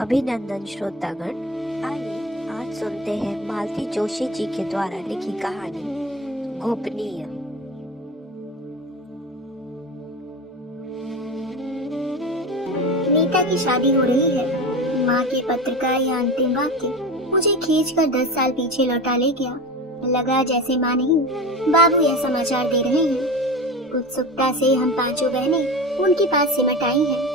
अभिनंदन श्रोतागण। आइए आज सुनते हैं मालती जोशी जी के द्वारा लिखी कहानी गोपनीय। नीता की शादी हो रही है। माँ के पत्र का यह अंतिम वाक्य मुझे खींचकर 10 साल पीछे लौटा ले गया। लगा जैसे माँ नहीं बाबू यह समाचार दे रहे हैं। उत्सुकता से हम पांचों बहनें उनके पास सिमट आई हैं।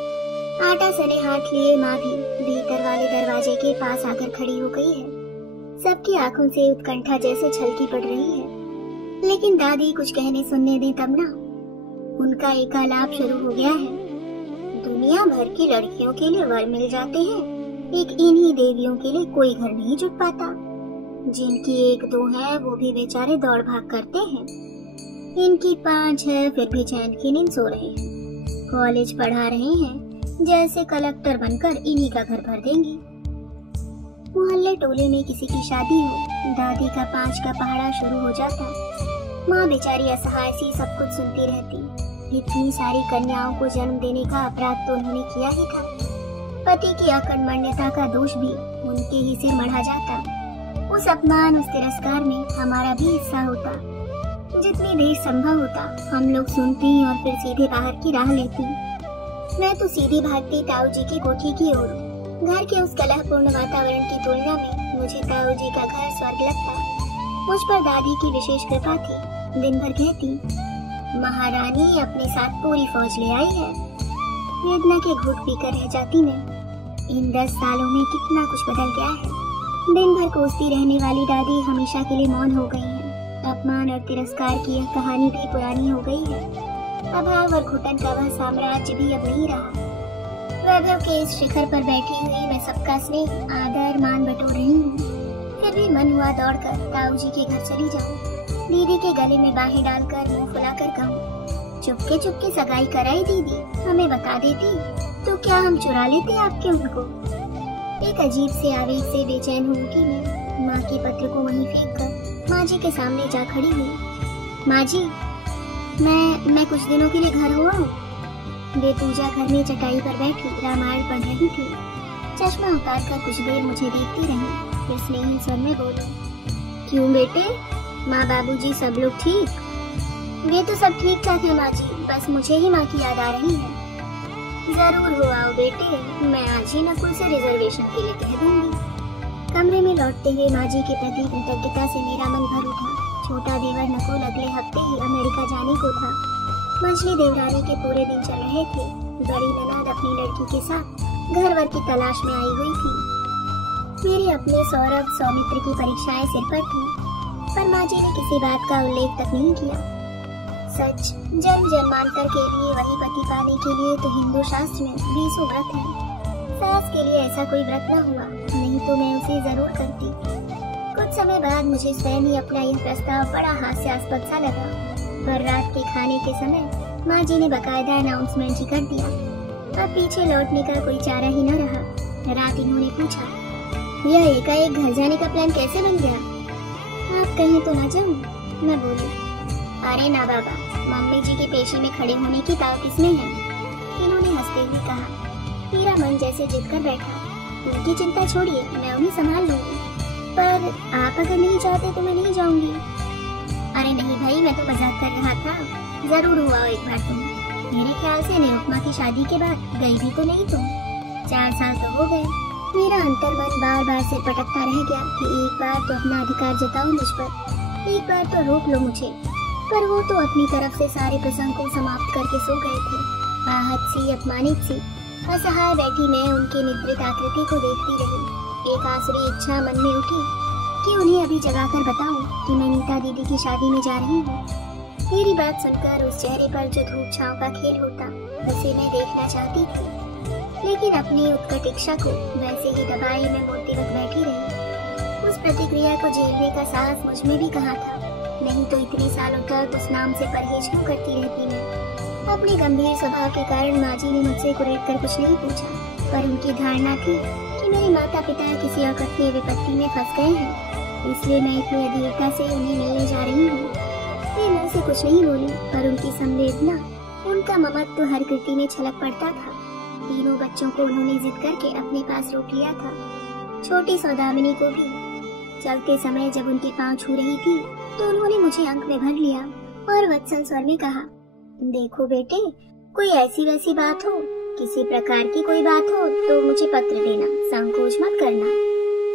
आटा सने हाथ लिए माँ भी भीतर वाले दरवाजे के पास आकर खड़ी हो गई है। सबकी आंखों से उत्कंठा जैसे छलकी पड़ रही है। लेकिन दादी कुछ कहने सुनने दे तब ना। उनका एकालाप शुरू हो गया है। दुनिया भर की लड़कियों के लिए वर मिल जाते हैं, एक इन्हीं देवियों के लिए कोई घर नहीं जुट पाता। जिनकी 1-2 है वो भी बेचारे दौड़ भाग करते हैं। इनकी 5 है फिर भी चैन की नींद सो रहे हैं। कॉलेज पढ़ा रहे हैं, जैसे कलेक्टर बनकर इन्हीं का घर भर देंगे। मोहल्ले टोले में किसी की शादी हो, दादी का 5 का पहाड़ा शुरू हो जाता। माँ बेचारी असहाय सी सब कुछ सुनती रहती। इतनी सारी कन्याओं को जन्म देने का अपराध तो उन्होंने किया ही था। पति की अकर्मण्यता का दोष भी उनके ही सिर मढ़ा जाता। उस अपमान उस तिरस्कार में हमारा भी हिस्सा होता। जितनी देर संभव होता हम लोग सुनती और फिर सीधे बाहर की राह लेती। मैं तो सीधी भागती ताऊ जी की कोठी की ओर। घर के उस कलहपूर्ण वातावरण की तुलना में मुझे ताऊ जी का घर स्वर्ग लगता। मुझ पर दादी की विशेष कृपा थी। दिन भर कहती, महारानी अपने साथ पूरी फौज ले आई है। वेदना के घूंट पीकर रह जाती मैं। इन 10 सालों में कितना कुछ बदल गया है। दिन भर कोसती रहने वाली दादी हमेशा के लिए मौन हो गई है। अपमान और तिरस्कार की यह कहानी भी पुरानी हो गई है। अभाव और घुटन का वह साम्राज्य भी अब नहीं रहा। वैभव के इस शिखर पर बैठी हुई मैं सबका स्नेह आदर मान बटोर रही हूँ। फिर भी मन हुआ दौड़कर ताऊ जी के घर चली जाऊँ। दीदी के गले में बाहें डालकर मुंह फुलाकर कहूँ, चुपके चुपके सगाई कराई दीदी, हमें बता देती तो क्या हम चुरा लेते आपके उनको। एक अजीब से आवेग से बेचैन हो उठी मैं। माँ के पत्र को वहीं फेंक कर माँ जी के सामने जा खड़ी हुई। माँ जी, मैं कुछ दिनों के लिए घर हुआ हूँ। वे पूजा घर में चटाई पर बैठी रामायण पढ़ रही थी। चश्मा उतार कर कुछ देर मुझे देखती रही। फिर स्नेही स्वर में बोली, क्यों बेटे, माँ बाबूजी सब लोग ठीक? वे तो सब ठीक ठाक है माँ जी, बस मुझे ही माँ की याद आ रही है। जरूर हो आओ बेटे, मैं आज ही नकुल से रिजर्वेशन के लिए कह दूंगी। कमरे में लौटते हुए माँ जी के प्रति कृतज्ञता से मेरा मन भर उठा। छोटा देवर नकुल अगले हफ्ते ही अमेरिका जाने को था। मछली देवरानी के पूरे दिन चल रहे थे। बड़ी ननाद अपनी लड़की के साथ घर वर की तलाश में आई हुई थी। मेरे अपने सौरभ सौमित्र की परीक्षाएं सिर पर थी, पर माँ जी ने किसी बात का उल्लेख तक नहीं किया। सच, जन्म जन्मांतर के लिए वही पति पाने के लिए तो हिंदू शास्त्र में 20 व्रत है। सास के लिए ऐसा कोई व्रत न हुआ, नहीं तो मैं उसे जरूर करती। कुछ समय बाद मुझे स्वयं ही अपना यह प्रस्ताव बड़ा हास्यास्पद सा लगा, पर रात के खाने के समय माँ जी ने बकायदा अनाउंसमेंट ही कर दिया। अब पीछे लौटने का कोई चारा ही न रहा। रात इन्होंने पूछा, यह एकाएक घर जाने का प्लान कैसे बन गया? आप कहें तो न जाऊं? मैं बोली, अरे ना बाबा, मम्मी जी के पेशी में खड़े होने की ताव किसमें है? इन्होंने हंसते हुए कहा। मेरा मन जैसे जिद कर बैठा। उनकी चिंता छोड़िए, मैं उन्हें संभाल लूंगी, पर आप अगर नहीं चाहते तो मैं नहीं जाऊंगी। अरे नहीं भाई, मैं तो मजाक कर रहा था। जरूर हुआ एक बार तुम। मेरे ख्याल से निरुपमा की शादी के बाद गई भी तो नहीं तुम। 4 साल तो हो गए। मेरा अंतर्मन बार बार सिर पटकता रह गया कि एक बार तो अपना अधिकार जताओ मुझ पर, एक बार तो रोक लो मुझे। पर वो तो अपनी तरफ से सारे प्रसंग को समाप्त करके सो गए थे। आहत सी, अपमानित सी, असहाय बैठी मैं उनकी निद्रित आकृति को देखती रही। एक आसुरी इच्छा मन में उठी कि उन्हें अभी जगाकर बताऊं कि मैं नीता दीदी की शादी में जा रही हूँ। मेरी बात सुनकर उस चेहरे पर जो धूप छांव का खेल होता, उसे मैं देखना चाहती थी। लेकिन अपनी उत्कट इच्छा को वैसे ही दबाए मैं मूर्तिवत बैठी रही। उस प्रतिक्रिया को झेलने का साहस मुझ में भी कहाँ था, नहीं तो इतने सालों तक उस नाम से परहेज क्यों करती रहती मैं। अपने गंभीर स्वभाव के कारण माँ जी ने मुझसे कुरेद कर कुछ नहीं पूछा, पर उनकी धारणा थी कि मेरे माता पिता किसी अकथनीय विपत्ति में फंस गए हैं, इसलिए मैं इतनी अधीरता से उन्हें मिलने जा रही हूँ। वे मुँह से कुछ नहीं बोली, पर उनकी संवेदना, उनका ममत्व हर कृति में छलक पड़ता था। तीनों बच्चों को उन्होंने जिद करके अपने पास रोक लिया था, छोटी सौदामिनी को भी। चलते समय जब उनके पांव छू रही थी तो उन्होंने मुझे अंक में भर लिया और वत्सल स्वर में कहा, देखो बेटे, कोई ऐसी वैसी बात हो, किसी प्रकार की कोई बात हो तो मुझे पत्र देना, संकोच मत करना।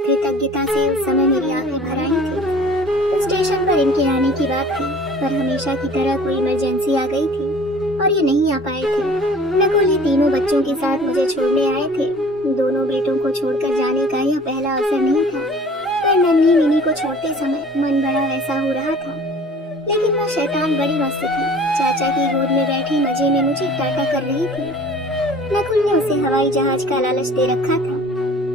कृतज्ञता से उस समय मेरी आंखें भर आई थी। स्टेशन पर इनके आने की बात थी, पर हमेशा की तरह कोई इमरजेंसी आ गई थी और ये नहीं आ पाए थे। नकुल ये तीनों बच्चों के साथ मुझे छोड़ने आए थे। दोनों बेटों को छोड़कर जाने का यह पहला अवसर नहीं था, पर नन्ही मिनी को छोड़ते समय मन बड़ा वैसा हो रहा था। लेकिन वह शैतान बड़ी मस्त थी, चाचा की गोद में बैठी मजे में मुझे टाटा कर रही थी। नकुल ने उसे हवाई जहाज का लालच दे रखा था।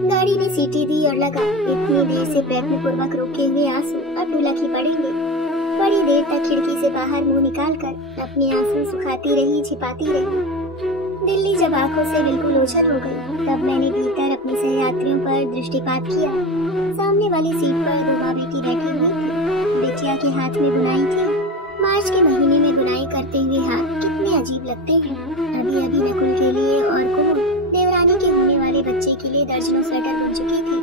गाड़ी ने सीटी दी और लगा इतनी देर से प्रयत्न पूर्वक रोके हुए आंसू अब ढुलक ही पड़ेंगे। बड़ी देर तक खिड़की से बाहर मुंह निकालकर अपने आंसू सुखाती रही, छिपाती रही। दिल्ली जब आंखों से बिल्कुल ओझल हो गई, तब मैंने भीतर अपने सहयात्रियों पर दृष्टिपात किया। सामने वाली सीट पर दो माँ बेटी बैठी हुई थी। बिटिया के हाथ में बुनाई थी। मार्च के महीने में बुनाई करते हुए हाथ कितने अजीब लगते हैं। अभी अभी नकुल के लिए और को देवरानी के होने वाले बच्चे के लिए दर्जनों स्वेटर बुन चुकी थी।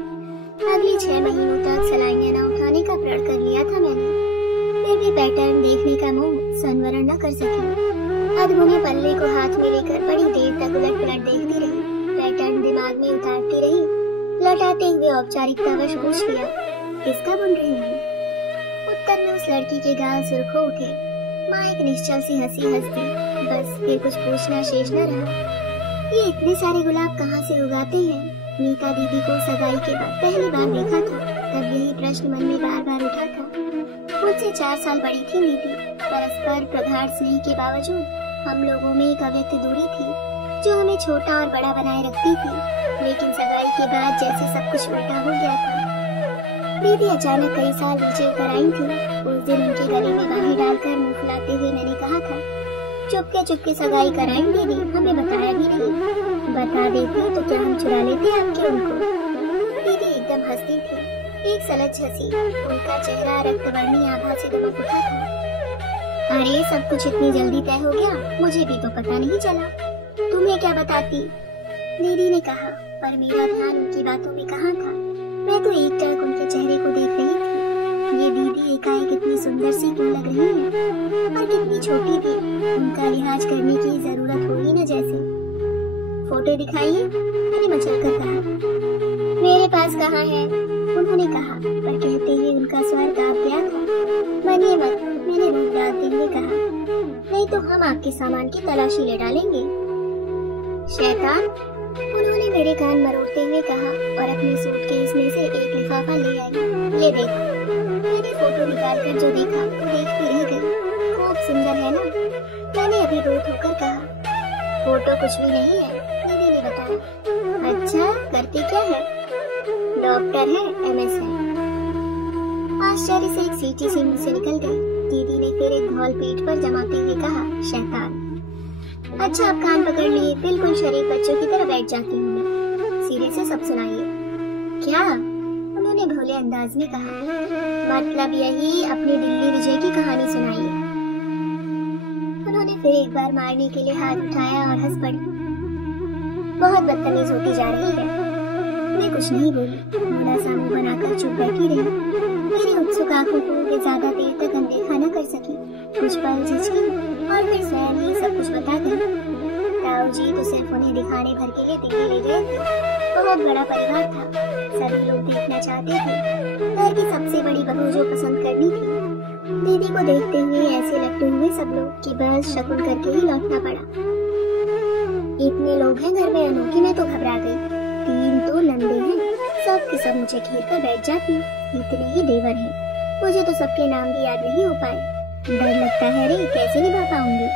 अगले 6 महीनों तक सलाइयां न उठाने का प्रण कर लिया था मैंने। फिर भी पैटर्न देखने का मुंह संवरण न कर सकी। अधबुने पल्ले को हाथ में लेकर बड़ी देर तक उलट पलट देखती रही। पैटर्न दिमाग में उतारती रही। लौटाते हुए औपचारिकतावश पूछ लिया, किसका बुन रही हूँ? उत्तर में उस लड़की के गाल सुर्ख हो उठे। माँ एक निश्चल सी हंसी हंस दी। बस फिर कुछ पूछना शेष न रहा। ये इतने सारे गुलाब कहाँ से उगाते हैं? नीता दीदी को सगाई के बाद पहली बार देखा था, तब यही प्रश्न मन में बार बार उठा था। मुझसे 4 साल बड़ी थी नीति। परस्पर प्रगाढ़ स्नेह के बावजूद हम लोगों में एक अव्यक्त दूरी थी, जो हमें छोटा और बड़ा बनाए रखती थी। लेकिन सगाई के बाद जैसे सब कुछ उल्टा हो गया था। दीदी अचानक कई साल नीचे उतर आई थी। उस दिन उनके गले में बाहें डालकर मुंह फुलाते हुए मैंने कहा था, चुपके सगाई कराई दीदी, हमें बताया भी नहीं। बता देती तो क्या हम चुरा लेते आपके उनको? दीदी एकदम हंसती थी, एक सलज हंसी। उनका चेहरा रक्तवर्णी आभा से दमक उठा था। अरे सब कुछ इतनी जल्दी तय हो गया, मुझे भी तो पता नहीं चला। तुम्हें क्या बताती? दीदी ने कहा, पर मेरा ध्यान उनकी बातों में कहाँ था। मैं तो एक टक उनके चेहरे को देख रही थी। ये दीदी एकाएक इतनी सुंदर सी क्यों लग रही है, और कितनी छोटी थी। उनका लिहाज करने की जरूरत होगी न जैसे। फोटो दिखाइए, मैंने मचल कर कहा। मेरे पास कहाँ है? उन्होंने कहा, पर कहते ही उनका स्वर कांप गया था। मनिए मत, मैंने रूप डालते हुए कहा, नहीं तो हम आपके सामान की तलाशी ले डालेंगे। शैतान, उन्होंने मेरे कान मरोड़ते हुए कहा और अपने सूटकेस में से एक लिफाफा ले आई। ले देख। मैंने फोटो निकालकर जो देखा देखती रह गई। खूब सुंदर है ना? मैंने अभिभूत होकर कहा। फोटो कुछ भी नहीं है, दीदी ने बताया। अच्छा, करती क्या है? डॉक्टर है, MS है। आश्चर्य से एक सीटी सी मुंह से निकल गई। दीदी ने फिर एक धौल पीठ पर जमाते हुए कहा, शैतान। अच्छा, आप कान पकड़ लिए, बिल्कुल शरीफ बच्चों की तरह बैठ जाती हूँ मैं। सिरे से सब सुनाइए। क्या? उन्होंने भोले अंदाज में कहा। मतलब यही, अपनी दिल्ली विजय की कहानी सुनाइए। उन्होंने फिर एक बार मारने के लिए हाथ उठाया और हंस पड़ी। बहुत बदतमीज होती जा रही है। मैं कुछ नहीं बोली, थोड़ा सा मुंह बनाकर चुप बैठी रही। मेरी उत्सुक आंखों को वे ज्यादा देर तक अनदेखा न कर सकी। कुछ पल झिझकी और फिर स्वयं ही सब कुछ बता गई। ताऊ जी तो सिर्फ उन्हें दिखाने भर के लिए दिल्ली ले गए थे। बहुत बड़ा परिवार था, सभी लोग देखना चाहते थे। घर की सबसे बड़ी बहू जो पसंद करनी थी। दीदी को देखते हुए ऐसे लगते हुए सब लोग कि बस शकुन करके ही लौटना पड़ा। इतने लोग हैं घर में अनोखी, मैं तो घबरा गई। 3 तो नंदे हैं, सब के सब मुझे घेर कर बैठ जाती। इतने ही देवर हैं, मुझे तो सबके नाम भी याद नहीं हो पाए। डर लगता है रे, कैसे निभा पाऊंगी?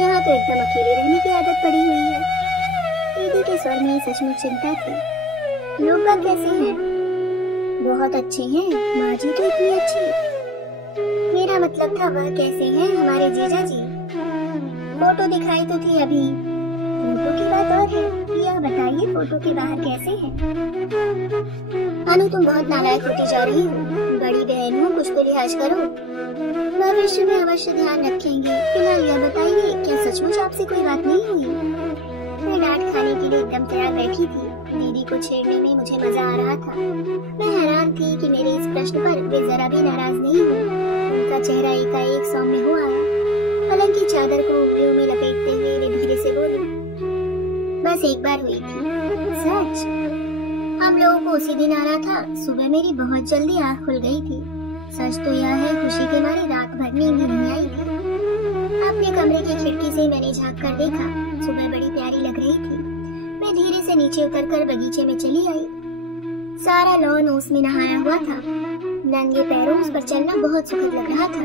यहाँ तो एकदम अकेले रहने की आदत पड़ी हुई है। दीदी के स्वर में सचमुच चिंता थी। लोग बाग कैसे हैं? बहुत अच्छे हैं, माँ जी तो इतनी अच्छी। मेरा मतलब था वह कैसे हैं हमारे जीजा जी? फोटो दिखाई तो थी अभी। फोटो की बात और है, यह बताइए फोटो के बाहर कैसे हैं? अनु, तुम बहुत नालायक होती जा रही हो। बड़ी बहन हो, कुछ तो लिहाज करो। भविष्य में अवश्य ध्यान रखेंगे। फिलहाल यह बताइए, क्या सचमुच आपसे कोई बात नहीं हुई? मैं डांट खाने के लिए एकदम तैयार बैठी थी। दीदी को छेड़ने में मुझे मजा आ रहा था। मैं हैरान थी कि मेरे इस प्रश्न पर वे जरा भी नाराज नहीं हुए। उनका चेहरा एकाएक सौम्य हो आया। पलंग की चादर को उंगलियों में लपेटते हुए वे धीरे से बोली, बस एक बार हुई थी। सच? हम लोगों को उसी दिन आना था। सुबह मेरी बहुत जल्दी आँख खुल गई थी। सच तो यह है, खुशी के मारे रात भर नींद नहीं आई थी। अपने कमरे की खिड़की से मैंने झांक कर देखा। सुबह बड़ी प्यारी लग रही थी। मैं धीरे से नीचे उतरकर बगीचे में चली आई। सारा लॉन ओस में नहाया हुआ था। नंगे पैरों उस पर चलना बहुत सुखद लग रहा था।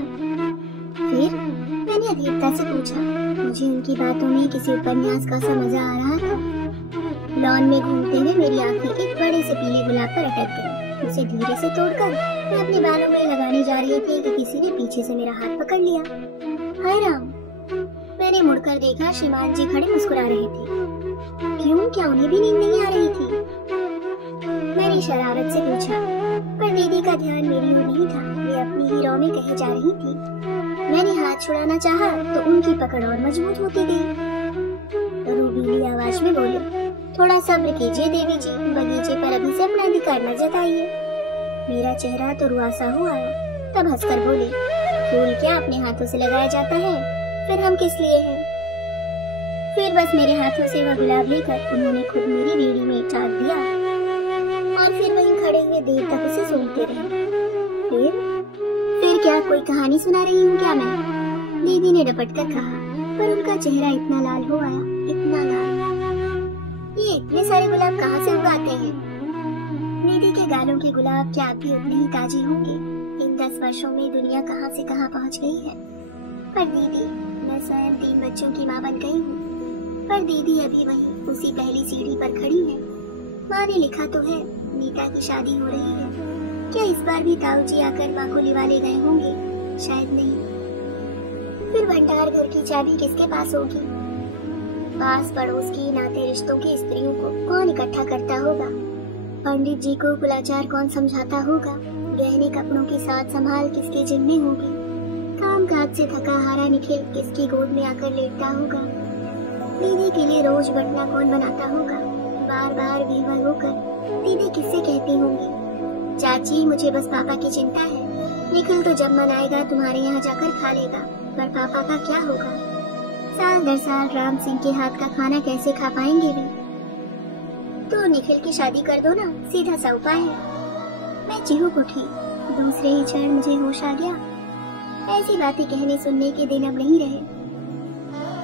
फिर मैंने अधीरता से पूछा। मुझे उनकी बातों में किसी उपन्यास का सा मजा आ रहा था। लॉन में घूमते हुए मेरी आंखें एक बड़े से पीले गुलाब पर अटक गई। उसे धीरे से तोड़कर मैं अपने बालों में लगाने जा रही थी कि किसी ने पीछे से मेरा हाथ पकड़ लिया। हाय राम! मैंने मुड़कर देखा, श्रीमान जी खड़े मुस्कुरा रहे थे। क्यों, क्या उन्हें भी नींद नहीं आ रही थी? मैंने शरारत से पूछा, पर दीदी का ध्यान मेरी ओर नहीं था। वे अपनी ही रौ में कहीं जा रही थी। मैंने हाथ छुड़ाना चाहा तो उनकी पकड़ और मजबूत होती गई। रूबीली आवाज में बोले, थोड़ा सब्र कीजिए देवी जी, बगीचे पर अभी से अपना अधिकार न जताइए। मेरा चेहरा तो रुआसा हो आया। तब हंसकर बोले, फूल क्या अपने हाथों से लगाया जाता है? फिर हम किस लिए हैं? फिर बस मेरे हाथों से वह गुलाब लेकर उन्होंने खुद मेरी बेड़ी में टाक दिया और फिर वहीं खड़े हुए देर तक उसे सूंघते रहे। फिर क्या कोई कहानी सुना रही हूँ क्या मैं? दीदी ने डपट कर कहा, पर उनका चेहरा इतना लाल हो आया, इतना लाल। ये इतने सारे गुलाब कहाँ से उगाते हैं? दीदी के गालों के गुलाब क्या भी उतने ही ताजे होंगे? इन 10 वर्षों में दुनिया कहाँ से कहाँ पहुँच गई है। पर दीदी, मैं स्वयं 3 बच्चों की माँ बन गई हूँ, पर दीदी अभी वहीं उसी पहली सीढ़ी पर खड़ी है। माँ ने लिखा तो है नीता की शादी हो रही है। क्या इस बार भी ताऊ जी आकर माँ को लिवा ले गए होंगे? शायद नहीं। फिर भंडार घर की चाबी किसके पास होगी? पास पड़ोस की, नाते रिश्तों की स्त्रियों को कौन इकट्ठा करता होगा? पंडित जी को कुलाचार कौन समझाता होगा? गहने कपड़ों की साथ संभाल किसके जिम्मे होगी? काम काज से थका हारा निखिल किसकी गोद में आकर लेटता होगा? दीदी के लिए रोज बटना कौन बनाता होगा? बार बार बेवल होकर दीदी किससे कहती होंगी, चाची मुझे बस पापा की चिंता है। निखिल तो जब मन आएगा तुम्हारे यहाँ जाकर खा लेगा, पर पापा का क्या होगा? साल दर साल राम सिंह के हाथ का खाना कैसे खा पाएंगे वे? तो निखिल की शादी कर दो ना, सीधा सा उपाय है। मैं चिहुक उठी। दूसरे ही क्षण मुझे होश आ गया। ऐसी बातें कहने सुनने के दिन अब नहीं रहे।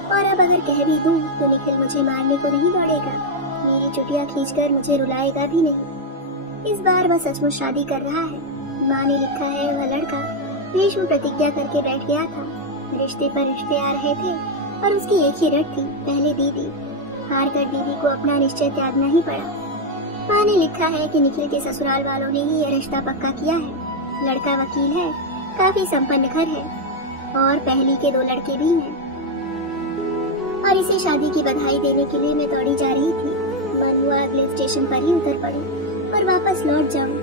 और अब अगर कह भी दूं तो निखिल मुझे मारने को नहीं दौड़ेगा, मेरी चुटिया खींचकर मुझे रुलाएगा भी नहीं। इस बार वह सचमुच शादी कर रहा है। माँ ने लिखा है वह लड़का भीष्म प्रतिज्ञा करके बैठ गया था। रिश्ते पर रिश्ते आ रहे थे और उसकी एक ही रट थी, पहले दीदी। हार कर दीदी को अपना निश्चय त्यागना ही पड़ा। माँ ने लिखा है कि निखिल के ससुराल वालों ने ही यह रिश्ता पक्का किया है। लड़का वकील है, काफी संपन्न घर है और पहली के 2 लड़के भी हैं। और इसे शादी की बधाई देने के लिए मैं दौड़ी जा रही थी। मन हुआ अगले स्टेशन पर ही उतर पड़ी और वापस लौट जाऊं।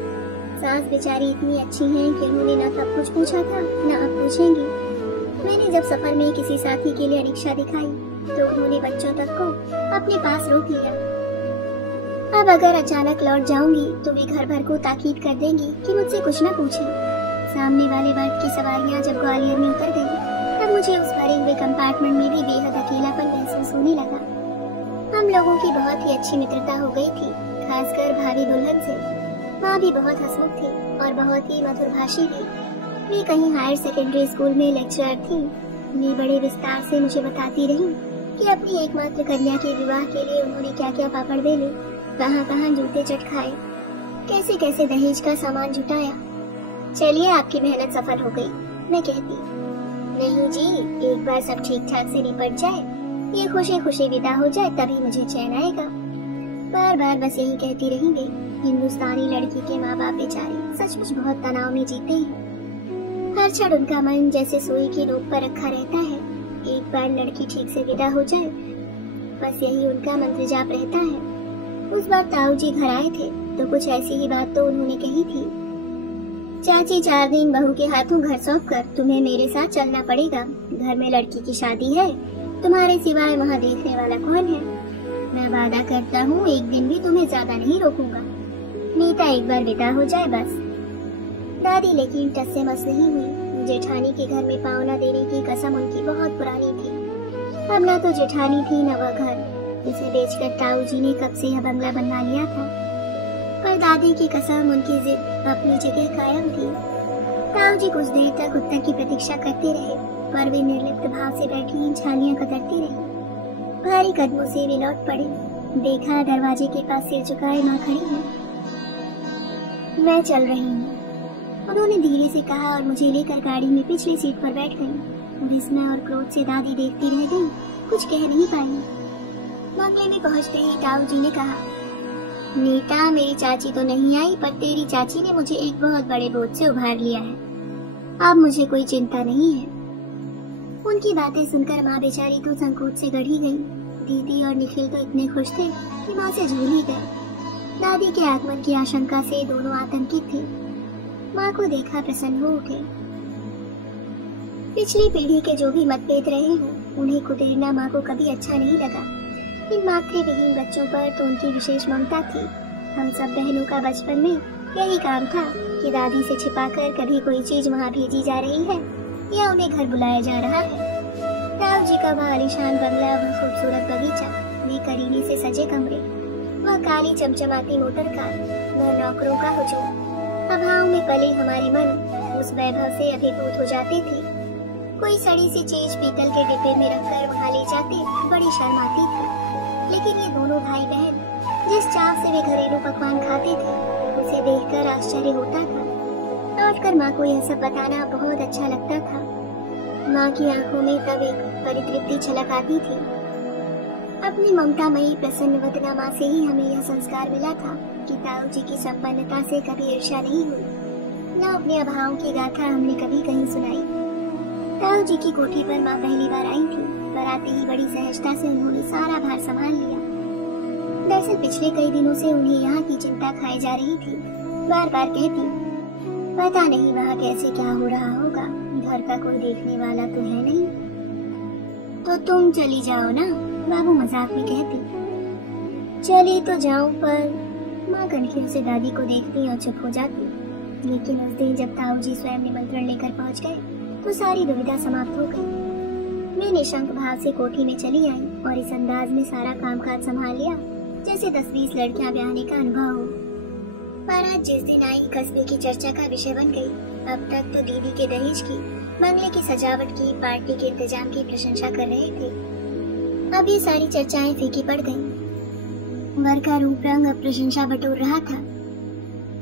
सास बेचारी इतनी अच्छी हैं कि उन्होंने न तब कुछ पूछा था न अब पूछेंगी। मैंने जब सफर में किसी साथी के लिए रिक्शा दिखाई तो उन्होंने बच्चों तक को अपने पास रोक लिया। अब अगर अचानक लौट जाऊंगी तो वे घर भर को ताकीद कर देंगी कि मुझसे कुछ न पूछे। सामने वाले वर्ग की सवारियां जब ग्वालियर में उतर गई तब मुझे उस भरे हुए कंपार्टमेंट में भी बेहद अकेलापन महसूस होने लगा। हम लोगों की बहुत ही अच्छी मित्रता हो गई थी, खासकर भाभी दुल्हन से। माँ भी बहुत हंसमुख थी और बहुत ही मधुरभाषी थी। वे कहीं हायर सेकेंडरी स्कूल में लेक्चरर थी। वे बड़े विस्तार से मुझे बताती रही कि अपनी एकमात्र कन्या के विवाह के लिए उन्होंने क्या क्या पापड़ बेले, कहाँ जूते चटकाए, कैसे कैसे दहेज का सामान जुटाया। चलिए आपकी मेहनत सफल हो गई, मैं कहती। नहीं जी, एक बार सब ठीक ठाक से निपट जाए, ये खुशी खुशी विदा हो जाए, तभी मुझे चैन आएगा। बार बार बस यही कहती रहेंगे। हिंदुस्तानी लड़की के माँ बाप बेचारे सचमुच बहुत तनाव में जीते हैं। हर क्षण उनका मन जैसे सुई की नोक पर रखा रहता है। एक बार लड़की ठीक से विदा हो जाए, बस यही उनका मंत्र जाप रहता है। उस बार ताऊ जी घर आए थे तो कुछ ऐसी ही बात तो उन्होंने कही थी। चाची 4 दिन बहू के हाथों घर सौंप कर तुम्हें मेरे साथ चलना पड़ेगा। घर में लड़की की शादी है, तुम्हारे सिवाय वहाँ देखने वाला कौन है? मैं वादा करता हूँ एक दिन भी तुम्हें ज्यादा नहीं रोकूंगा। नीता एक बार विदा हो जाए बस। दादी लेकिन टस से मस नहीं हुई। जेठानी के घर में पाँव न देने की कसम उनकी बहुत पुरानी थी। अब न तो जेठानी थी न वह घर, जिसे बेचकर ताऊ जी ने कब से यह बंगला बनवा लिया था। पर दादी की कसम, उनकी जिद अपनी जगह कायम थी। ताऊ जी कुछ देर तक उत्तर की प्रतीक्षा करते रहे, पर वे निर्लिप्त भाव से बैठी छालियां कतरती रही। भारी कदमों से वे लौट पड़े। देखा दरवाजे के पास सिर झुकाए माँ खड़ी है। मैं चल रही हूँ, उन्होंने धीरे से कहा और मुझे लेकर गाड़ी में पिछली सीट पर बैठ गई। विस्मय और क्रोध से दादी देखती रह गई, कुछ कह नहीं पाई। बंगले में पहुंचते ही ताऊ जी ने कहा, नीता मेरी चाची तो नहीं आई, पर तेरी चाची ने मुझे एक बहुत बड़े बोझ से उभार लिया है। अब मुझे कोई चिंता नहीं है। उनकी बातें सुनकर माँ बेचारी तो संकोच से गढ़ी गई। दीदी और निखिल तो इतने खुश थे कि माँ से झूल ही गए। दादी के आगमन की आशंका से दोनों आतंकित थे। माँ को देखा प्रसन्न हो उठे। पिछली पीढ़ी के जो भी मतभेद रहे हों, उन्हें कुदेरना माँ को कभी अच्छा नहीं लगा। इन मातृ विहीन बच्चों पर तो उनकी विशेष ममता थी। हम सब बहनों का बचपन में यही काम था कि दादी से छिपाकर कभी कोई चीज वहाँ भेजी जा रही है या उन्हें घर बुलाया जा रहा है। ताऊ जी का वह आलीशान बंगला, वह खूबसूरत बगीचा, वे करीने से सजे कमरे, वह काली चमचमाती मोटर कार, वह नौकरों का हुजूम, अभाव में पले हमारे मन उस वैभव से अभिभूत हो जाते थे। कोई सड़ी सी चीज पीतल के डिब्बे में रखकर वहाँ ले जाते, बड़ी शर्म आती थी। लेकिन ये दोनों भाई बहन जिस चाव से वे घरेलू पकवान खाते थे, उसे देखकर आश्चर्य होता था। लौटकर माँ को यह सब बताना बहुत अच्छा लगता था। माँ की आंखों में तब एक परितृप्ति छलक आती थी। अपनी ममतामयी प्रसन्न वदना माँ से ही हमें यह संस्कार मिला था कि ताऊ जी की संपन्नता से कभी ईर्ष्या नहीं हुई। न अपने अभावों की गाथा हमने कभी कहीं सुनाई। ताऊ जी की कोठी पर माँ पहली बार आई थी, पर आते ही बड़ी सहजता से उन्होंने सारा भार संभाल लिया। दरअसल पिछले कई दिनों से उन्हें यहाँ की चिंता खाई जा रही थी। बार बार कहती, पता नहीं वहाँ कैसे क्या हो रहा होगा, घर का कोई देखने वाला तो है नहीं। तो तुम चली जाओ ना, बाबू मजाक में कहती। चली तो जाऊं, पर माँ कनखियों से दादी को देखती और चुप हो जाती। लेकिन उस दिन जब ताऊ जी स्वयं निमंत्रण लेकर पहुँच गए तो सारी दुविधा समाप्त हो गई। मैं निशंक भाव से कोठी में चली आई और इस अंदाज में सारा कामकाज संभाल लिया जैसे 10-20 लड़कियां ब्याहने का अनुभव हो। पर आज जिस दिन आई कस्बे की चर्चा का विषय बन गई। अब तक तो दीदी के दहेज की, बंगले की सजावट की, पार्टी के इंतजाम की प्रशंसा कर रहे थे। अब ये सारी चर्चाएं फीकी पड़ गईं। वर का रूप रंग अब प्रशंसा बटोर रहा था।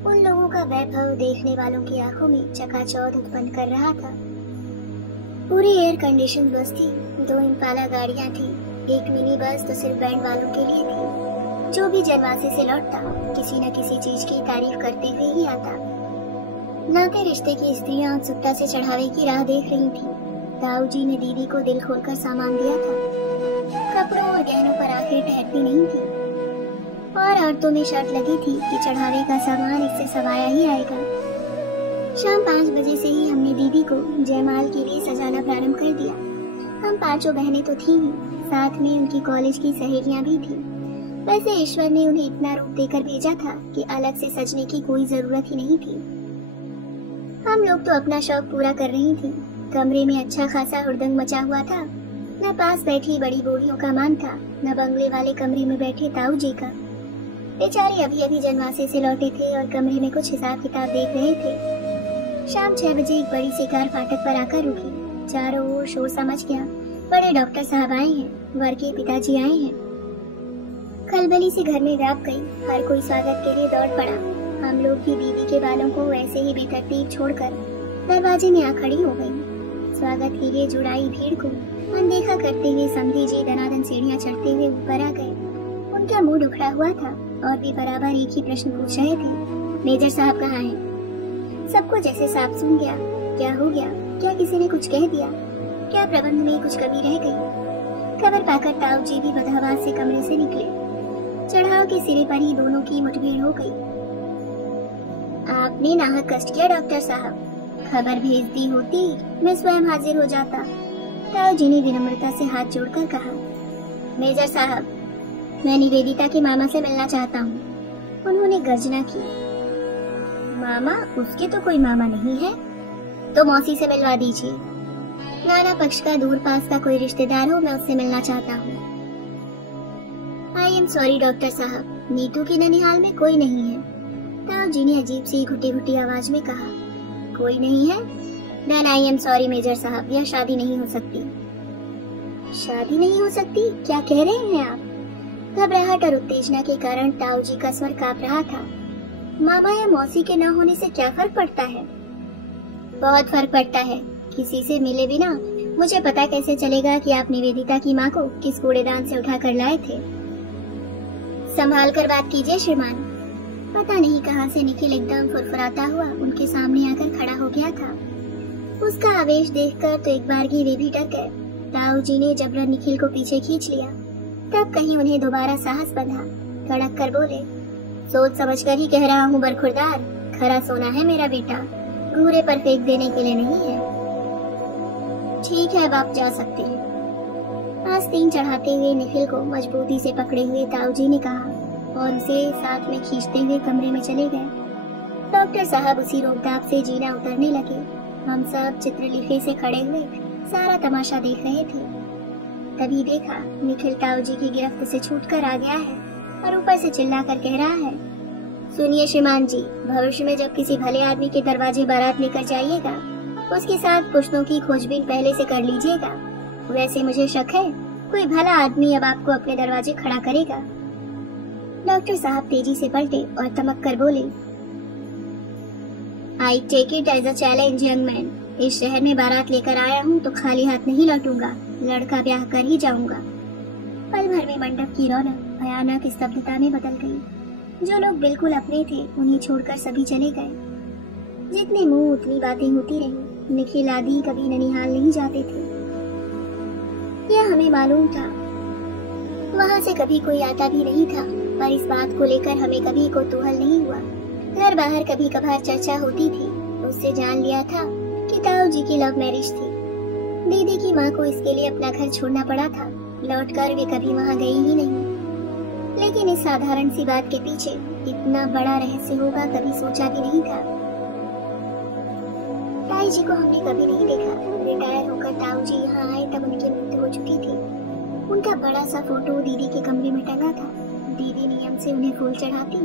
उन लोगों का वैभव देखने वालों की आंखों में चकाचौंध उत्पन्न कर रहा था। पूरी एयर कंडीशन बस थी, 2 इम्पाला गाड़ियां थी, एक मिनी बस तो सिर्फ बैंड वालों के लिए थी। जो भी जनवासे से लौटता किसी न किसी चीज की तारीफ करते हुए ही आता। नाते रिश्ते की स्त्रियां उत्सुकता से चढ़ावे की राह देख रही थी। ताऊ जी ने दीदी को दिल खोलकर सामान दिया था। कपड़ों और गहनों पर आखिर ठहरती नहीं थी और औरतों में शर्त लगी थी कि चढ़ावे का सामान इससे सवाया ही आएगा। शाम 5 बजे से ही हमने दीदी को जयमाल के लिए सजाना प्रारंभ कर दिया। हम 5 बहनें तो थी ही, साथ में उनकी कॉलेज की सहेलियां भी थी। वैसे ईश्वर ने उन्हें इतना रूप देकर भेजा था कि अलग से सजने की कोई जरूरत ही नहीं थी। हम लोग तो अपना शौक पूरा कर रही थी। कमरे में अच्छा खासा हुड़दंग मचा हुआ था। न पास बैठी बड़ी बूढ़ियों का मान था, न बंगले वाले कमरे में बैठे ताऊ जी का। बेचारे अभी अभी जनवासे से लौटे थे और कमरे में कुछ हिसाब किताब देख रहे थे। शाम 6 बजे एक बड़ी सी कार फाटक पर आकर रुकी। चारों ओर शोर समझ गया। बड़े डॉक्टर साहब आए हैं, वर के पिताजी आए हैं। खलबली से घर में व्याप गई। हर कोई स्वागत के लिए दौड़ पड़ा। हम लोग भी दीदी के बालों को ऐसे ही बेतरतीब छोड़कर दरवाजे में आ खड़ी हो गई। स्वागत के लिए जुड़ाई भीड़ को अनदेखा करते हुए समधी जी दनादन सीढ़ियां चढ़ते हुए ऊपर आ गए। उनका मुंह दुखड़ा हुआ था और वे बराबर एक ही प्रश्न पूछ रहे थे, मेजर साहब कहाँ हैं? सबको जैसे साफ सुन गया। क्या हो गया? क्या किसी ने कुछ कह दिया? क्या प्रबंध में कुछ कमी रह गई? खबर पाकर ताऊ जी भी बदहवास से कमरे से निकले। चढ़ाव के सिरे पर ही दोनों की मुठभेड़ हो गई। आपने नाहक कष्ट किया डॉक्टर साहब। खबर भेज दी होती मैं स्वयं हाजिर हो जाता। ताऊ जी ने विनम्रता से हाथ जोड़कर कहा, मेजर साहब मैं निवेदिता के मामा से मिलना चाहता हूँ। उन्होंने गर्जना की। मामा? उसके तो कोई मामा नहीं है। तो मौसी से मिलवा दीजिए। नाना पक्ष का दूर पास का कोई रिश्तेदार हो, मैं उससे मिलना चाहता हूँ। आई एम सॉरी डॉक्टर साहब, नीतू की ननिहाल में कोई नहीं है। ताऊ जी ने अजीब सी घुटी घुटी आवाज में कहा। कोई नहीं है? Then I am sorry major साहब, यह शादी नहीं हो सकती। शादी नहीं हो सकती? क्या कह रहे हैं आप? घबराहट और उत्तेजना के कारण ताऊ जी का स्वर कांप रहा था। मामा या मौसी के न होने से क्या फर्क पड़ता है? बहुत फर्क पड़ता है। किसी से मिले बिना मुझे पता कैसे चलेगा कि आप निवेदिता की माँ को किस कूड़ेदान से उठा कर लाए थे? संभाल कर बात कीजिए श्रीमान। पता नहीं कहां से निखिल एकदम फुरफुराता हुआ उनके सामने आकर खड़ा हो गया था। उसका आवेश देखकर तो एक बारगी वे भी डर गए। ताऊ जी ने जबरन निखिल को पीछे खींच लिया। तब कहीं उन्हें दोबारा साहस बंधा। कड़क कर बोले, सोच समझ कर ही कह रहा हूँ बरखुरदार, खरा सोना है मेरा बेटा, घूरे पर फेंक देने के लिए नहीं है। ठीक है, अब आप जा सकते हैं। आस्तीन चढ़ाते हुए निखिल को मजबूती से पकड़े हुए ताऊ जी ने कहा और उसे साथ में खींचते हुए कमरे में चले गए। डॉक्टर साहब उसी रोकदाब से जीना उतरने लगे। हम सब चित्रलिफे से खड़े हुए सारा तमाशा देख रहे थे। तभी देखा निखिल ताऊ जी की गिरफ्त से छूटकर आ गया है और ऊपर से चिल्लाकर कह रहा है, सुनिए श्रीमान जी, भविष्य में जब किसी भले आदमी के दरवाजे बारात लेकर जाइएगा, उसके साथ पुश्तों की खोजबीन पहले से कर लीजिएगा। वैसे मुझे शक है कोई भला आदमी अब आपको अपने दरवाजे खड़ा करेगा। डॉक्टर साहब तेजी से पलटे और तमक कर बोले, I take it as a challenge young man. इस शहर में बारात लेकर आया हूँ तो खाली हाथ नहीं लौटूंगा, लड़का ब्याह कर ही जाऊंगा। पल भर में मंडप की रौनक भयानक स्तब्धता में बदल गई। जो लोग बिल्कुल अपने थे उन्हें छोड़कर सभी चले गए। जितने मुंह उतनी बातें होती रही। निखिल आदि कभी ननिहाल नहीं जाते थे, यह हमें मालूम था। वहाँ से कभी कोई आता भी नहीं था, पर इस बात को लेकर हमें कभी कोतूहल नहीं हुआ। घर बाहर कभी कभार चर्चा होती थी। उससे जान लिया था कि ताऊ जी की लव मैरिज थी। दीदी की माँ को इसके लिए अपना घर छोड़ना पड़ा था। लौटकर वे कभी वहाँ गई ही नहीं। लेकिन इस साधारण सी बात के पीछे इतना बड़ा रहस्य होगा कभी सोचा भी नहीं था। ताई जी को हमने कभी नहीं देखा। रिटायर होकर ताऊ जी यहाँ आए तब उनकी मृत्यु हो चुकी थी। उनका बड़ा सा फोटो दीदी के कमरे में टंगा था। दीदी नियम से उन्हें फूल चढ़ाती,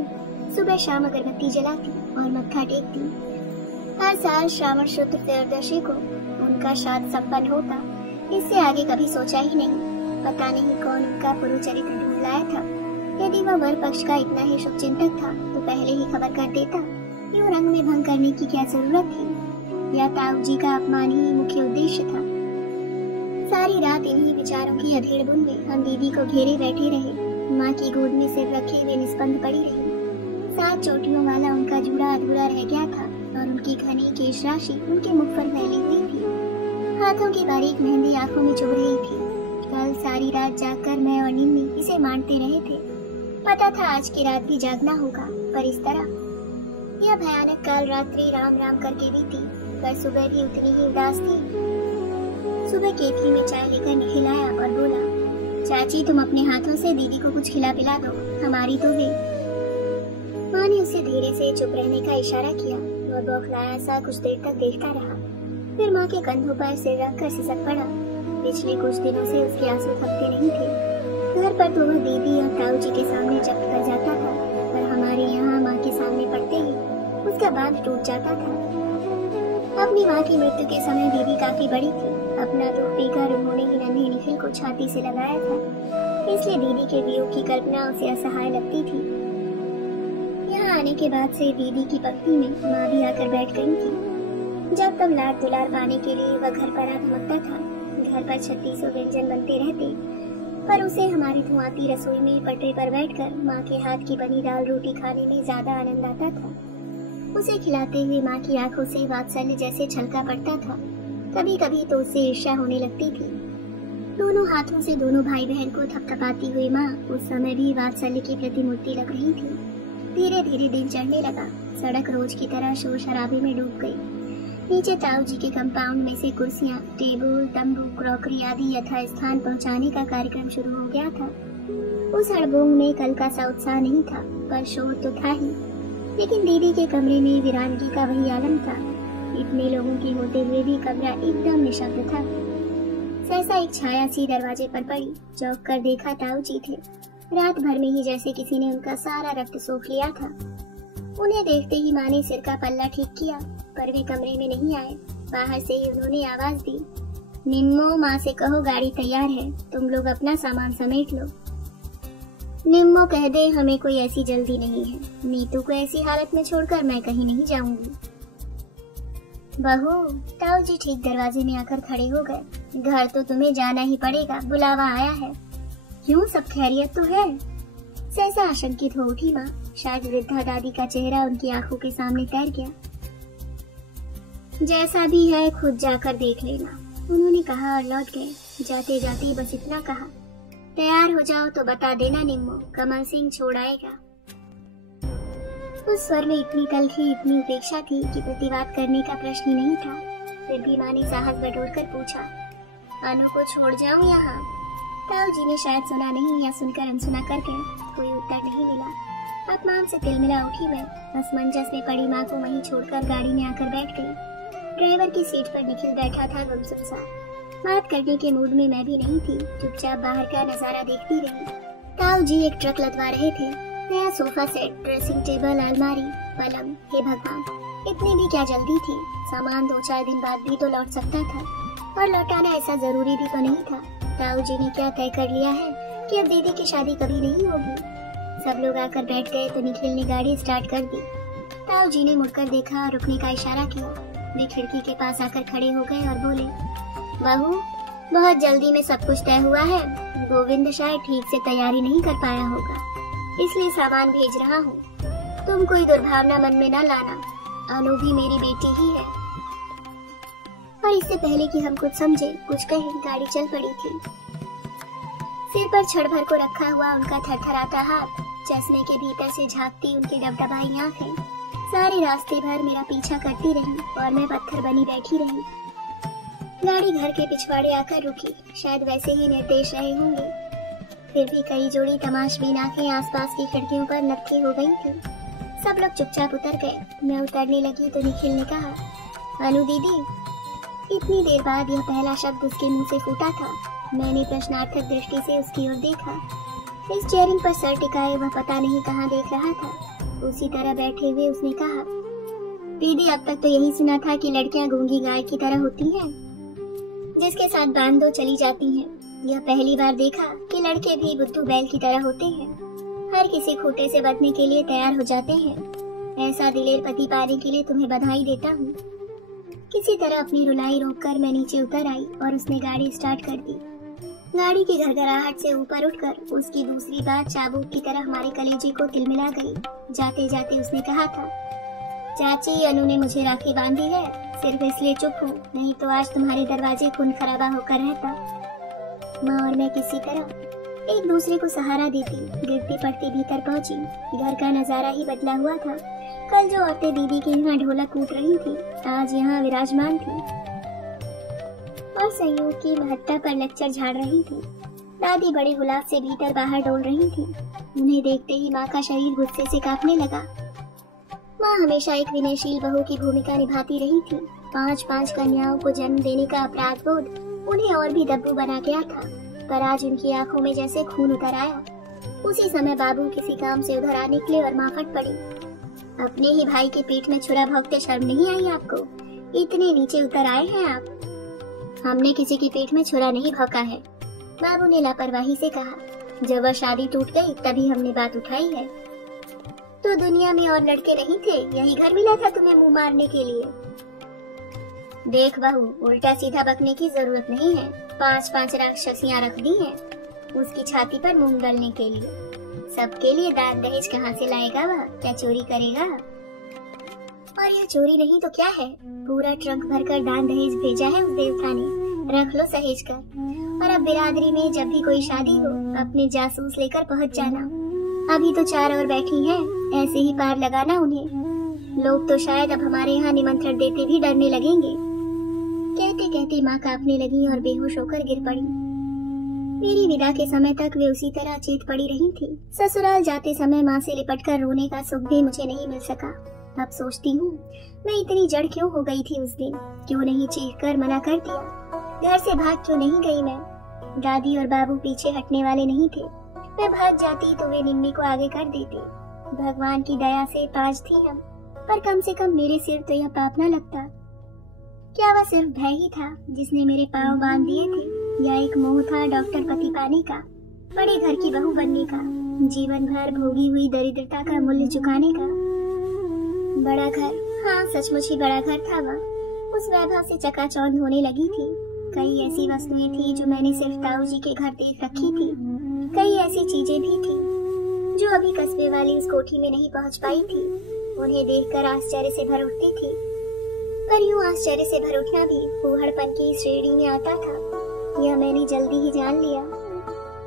सुबह शाम अगरबत्ती जलाती और मत्था टेकती। हर साल श्रावण शुद्ध त्रयोदशी को उनका श्राद्ध संपन्न होता। इससे आगे कभी सोचा ही नहीं। पता नहीं कौन उनका पुरुचरित्र ढूंढ लाया था। यदि वह वर पक्ष का इतना ही शुभ चिंतक था तो पहले ही खबर कर देता। यूं रंग में भंग करने की क्या जरूरत थी? या ताऊ जी का अपमान ही मुख्य उद्देश्य था? सारी रात इन्हीं विचारों की अधेड़ बुन में हम दीदी को घेरे बैठे रहे। माँ की गोद में सिर रखे वे निस्पंद पड़ी रही। 7 चोटियों वाला उनका जूड़ा अधूरा रह गया था और उनकी घनी केश राशि उनके मुख पर फैली हुई थी। हाथों की बारीक मेहंदी आंखों में चुभ रही थी। कल सारी रात जागकर मैं और निन्नी इसे मानते रहे थे। पता था आज की रात भी जागना होगा, पर इस तरह। यह भयानक काल रात्रि राम राम करके बीती, पर सुबह भी उतनी ही उदास थी। सुबह केतली में चाय लेकर निखिल आया और बोला, चाची तुम अपने हाथों से दीदी को कुछ खिला पिला दो, हमारी तो वे। माँ ने उसे धीरे से चुप रहने का इशारा किया। वह बौखलाया सा कुछ देर तक देखता रहा, फिर माँ के कंधों पर सिर रखकर सिसक पड़ा। पिछले कुछ दिनों से उसके आंसू थकते नहीं थे। घर पर तो वह दीदी और ताऊ जी के सामने जब्त कर जाता था, पर हमारे यहाँ माँ के सामने पड़ते ही उसका बांध टूट जाता था। अपनी माँ की मृत्यु के समय दीदी काफी बड़ी थी। अपना दुख पीकर उन्होंने ही नन्हे निखिल को छाती से लगाया था, इसलिए दीदी के वियोग की कल्पना उसे असहाय लगती थी। यहाँ आने के बाद से दीदी की पंक्ति में माँ भी आकर बैठ गई थी। जब तब लाड दुलार पाने के लिए वह घर पर आ धमकता था। घर पर 3600 व्यंजन बनते रहते, पर उसे हमारी धुआंती रसोई में पटरे पर बैठकर माँ के हाथ की बनी दाल रोटी खाने में ज्यादा आनंद आता था। उसे खिलाते हुए माँ की आंखों से वात्सल्य जैसे छलका पड़ता था। कभी कभी तो उससे ईर्ष्या होने लगती थी। दोनों हाथों से दोनों भाई बहन को थपथपाती हुई माँ उस समय भी वात्सल्य की प्रतिमूर्ति लग रही थी। धीरे धीरे दिन चढ़ने लगा। सड़क रोज की तरह शोर शराबे में डूब गई। नीचे ताऊ जी के कंपाउंड में से कुर्सियां, टेबल, तंबू, क्रॉकरी आदि यथा स्थान पहुंचाने का कार्यक्रम शुरू हो गया था। उस हड़बोंग में कल का सा उत्साह नहीं था, पर शोर तो था ही। लेकिन दीदी के कमरे में वीरानगी का वही आलम था। इतने लोगों की होते हुए भी कमरा एकदम निशब्द था। सहसा एक छाया सी दरवाजे पर पड़ी। चौंक कर देखा ताऊ जी थे। रात भर में ही जैसे किसी ने उनका सारा रक्त सोख लिया था। उन्हें देखते ही माँ ने सिर का पल्ला ठीक किया, पर वे कमरे में नहीं आए। बाहर से ही उन्होंने आवाज दी, निम्मो, माँ से कहो गाड़ी तैयार है, तुम लोग अपना सामान समेट लो। निम्मो कह दे हमें कोई ऐसी जल्दी नहीं है, नीतू को ऐसी हालत में छोड़कर मैं कहीं नहीं जाऊंगी। बहू, ताऊ जी ठीक दरवाजे में आकर खड़े हो गए। घर तो तुम्हें जाना ही पड़ेगा, बुलावा आया है। क्यों, सब खैरियत तो है? सहसा आशंकित हो उठी माँ। शायद वृद्धा दादी का चेहरा उनकी आंखों के सामने तैर गया। जैसा भी है खुद जाकर देख लेना, उन्होंने कहा और लौट गए। जाते जाते बस इतना कहा, तैयार हो जाओ तो बता देना निम्मो, कमल सिंह छोड़ आएगा। उस स्वर में इतनी तलखी, इतनी उपेक्षा थी कि प्रतिवाद करने का प्रश्न ही नहीं था। फिर भी माँ ने साहस बटोरकर पूछा, अनु को छोड़ जाऊं यहाँ? ताऊ जी ने शायद सुना नहीं या सुनकर अनसुना कर गए। कोई उत्तर नहीं मिला। अपमान से तिलमिला उठी मैं। असमंजस में पड़ी माँ को वहीं छोड़कर गाड़ी में आकर बैठ गई। ड्राइवर की सीट पर निखिल बैठा था गुमसुम सा। बात करने के मूड में मैं भी नहीं थी। चुपचाप बाहर का नजारा देखती रही। ताऊ जी एक ट्रक लदवा रहे थे। नया सोफा सेट, ड्रेसिंग टेबल, अलमारी, पलंग। हे भगवान, इतनी भी क्या जल्दी थी? सामान 2-4 दिन बाद भी तो लौट सकता था, और लौटाना ऐसा जरूरी भी तो नहीं था। ताऊ जी ने क्या तय कर लिया है कि अब दीदी की शादी कभी नहीं होगी? सब लोग आकर बैठ गए तो निखिल ने गाड़ी स्टार्ट कर दी। ताऊ जी ने मुड़कर देखा और रुकने का इशारा किया। वे खिड़की के पास आकर खड़े हो गए और बोले, बहू, बहुत जल्दी में सब कुछ तय हुआ है। गोविंद शायद ठीक से तैयारी नहीं कर पाया होगा, इसलिए सामान भेज रहा हूँ। तुम कोई दुर्भावना मन में न लाना, अनु भी मेरी बेटी ही है। और इससे पहले कि हम कुछ समझे, कुछ कहें, गाड़ी चल पड़ी थी। सिर पर छड़ भर को रखा हुआ उनका थरथराता हाथ, चश्मे के भीतर से झांकती उनकी डबडबाई आंखें सारे रास्ते भर मेरा पीछा करती रही और मैं पत्थर बनी बैठी रही। गाड़ी घर के पिछवाड़े आकर रुकी। शायद वैसे ही निर्देश रहे होंगे। फिर भी कई जोड़ी तमाशबीन आंखें आसपास की खिड़कियों पर नत्थी हो गई थी। सब लोग चुपचाप उतर गए। मैं उतरने लगी तो निखिल ने कहा, अनु दीदी। इतनी देर बाद यह पहला शब्द उसके मुंह से फूटा था। मैंने प्रश्नार्थक दृष्टि से उसकी ओर देखा। इस चेयरिंग पर सर टिकाए वह पता नहीं कहाँ देख रहा था। उसी तरह बैठे हुए उसने कहा, दीदी, अब तक तो यही सुना था कि लड़कियां गूंगी गाय की तरह होती हैं, जिसके साथ बांध दो चली जाती हैं। यह पहली बार देखा कि लड़के भी बुद्धू बैल की तरह होते हैं, हर किसी खूंटे से बचने के लिए तैयार हो जाते हैं। ऐसा दिलेर पति पाने के लिए तुम्हें बधाई देता हूँ। किसी तरह अपनी रुलाई रोककर मैं नीचे उतर आई और उसने गाड़ी स्टार्ट कर दी। गाड़ी की घरघराहट से ऊपर उठकर उसकी दूसरी बात चाबुक की तरह हमारे कलेजे को तिलमिला गई। जाते जाते उसने कहा था, चाची, अनु ने मुझे राखी बांधी है, सिर्फ इसलिए चुप हूँ, नहीं तो आज तुम्हारे दरवाजे खून खराबा होकर रहता। माँ और मैं किसी तरह एक दूसरे को सहारा देती गिरती पड़ती भीतर पहुँची। घर का नजारा ही बदला हुआ था। कल जो औरतें दीदी के यहाँ ढोलक कूट रही थी, आज यहाँ विराजमान थी और संयोग की महत्ता पर लेक्चर झाड़ रही थी। दादी बड़े गुलाब से भीतर बाहर डोल रही थी। उन्हें देखते ही माँ का शरीर गुस्से से कांपने लगा। माँ हमेशा एक विनयशील बहू की भूमिका निभाती रही थी। 5-5 कन्याओं को जन्म देने का अपराध बोध उन्हें और भी दब्बू बना गया था, पर आज उनकी आंखों में जैसे खून उतर आया। उसी समय बाबू किसी काम से उधर आ निकले और माँ फट पड़ी, अपने ही भाई के पेट में छुरा भोंकते शर्म नहीं आई आपको? इतने नीचे उतर आए हैं आप। हमने किसी के पेट में छुरा नहीं भौंका है, बाबू ने लापरवाही से कहा। जब वह शादी टूट गई तभी हमने बात उठाई है। तो दुनिया में और लड़के नहीं थे, यही घर मिला था तुम्हें मुंह मारने के लिए। देख बहू, उल्टा सीधा बकने की जरूरत नहीं है। 5-5 राक्षसियां रख दी हैं उसकी छाती पर मूंग गलने के लिए। सबके लिए दान दहेज कहाँ से लाएगा वह? क्या चोरी करेगा? और यह चोरी नहीं तो क्या है? पूरा ट्रंक भरकर दान दहेज भेजा है उस देवता ने, रख लो सहेज कर। और अब बिरादरी में जब भी कोई शादी हो, अपने जासूस लेकर पहुँच जाना। अभी तो 4 और बैठी हैं, ऐसे ही पार लगाना उन्हें। लोग तो शायद अब हमारे यहाँ निमंत्रण देते भी डरने लगेंगे। कहते कहते माँ कांपने लगी और बेहोश होकर गिर पड़ी। मेरी विदा के समय तक वे उसी तरह चेत पड़ी रही थी। ससुराल जाते समय माँ से लिपटकर रोने का सुख भी मुझे नहीं मिल सका। अब सोचती हूँ मैं इतनी जड़ क्यों हो गई थी उस दिन, क्यों नहीं चीख कर मना कर दिया, घर से भाग क्यों नहीं गई मैं। दादी और बाबू पीछे हटने वाले नहीं थे। मैं भाग जाती तो वे निम्मी को आगे कर देते। भगवान की दया से 5 थी हम, पर कम से कम मेरे सिर तो यह पाप न लगता। क्या वह सिर्फ भय ही था जिसने मेरे पाँव बांध दिए थे, या एक मोह था डॉक्टर पति पाने का, बड़े घर की बहू बनने का, जीवन भर भोगी हुई दरिद्रता का मूल्य चुकाने का। बड़ा घर, हाँ सचमुच ही बड़ा घर था वह। उस वैभव से चकाचौंध होने लगी थी। कई ऐसी वस्तुएं थी जो मैंने सिर्फ ताऊ जी के घर देख रखी थी। कई ऐसी चीजें भी थी जो अभी कस्बे वाली उस कोठी में नहीं पहुंच पाई थी। उन्हें देखकर आश्चर्य से भर उठती थी, पर यूं आश्चर्य से भर उठना भी फूहड़पन की श्रेणी में आता था। यह मैंने जल्दी ही जान लिया।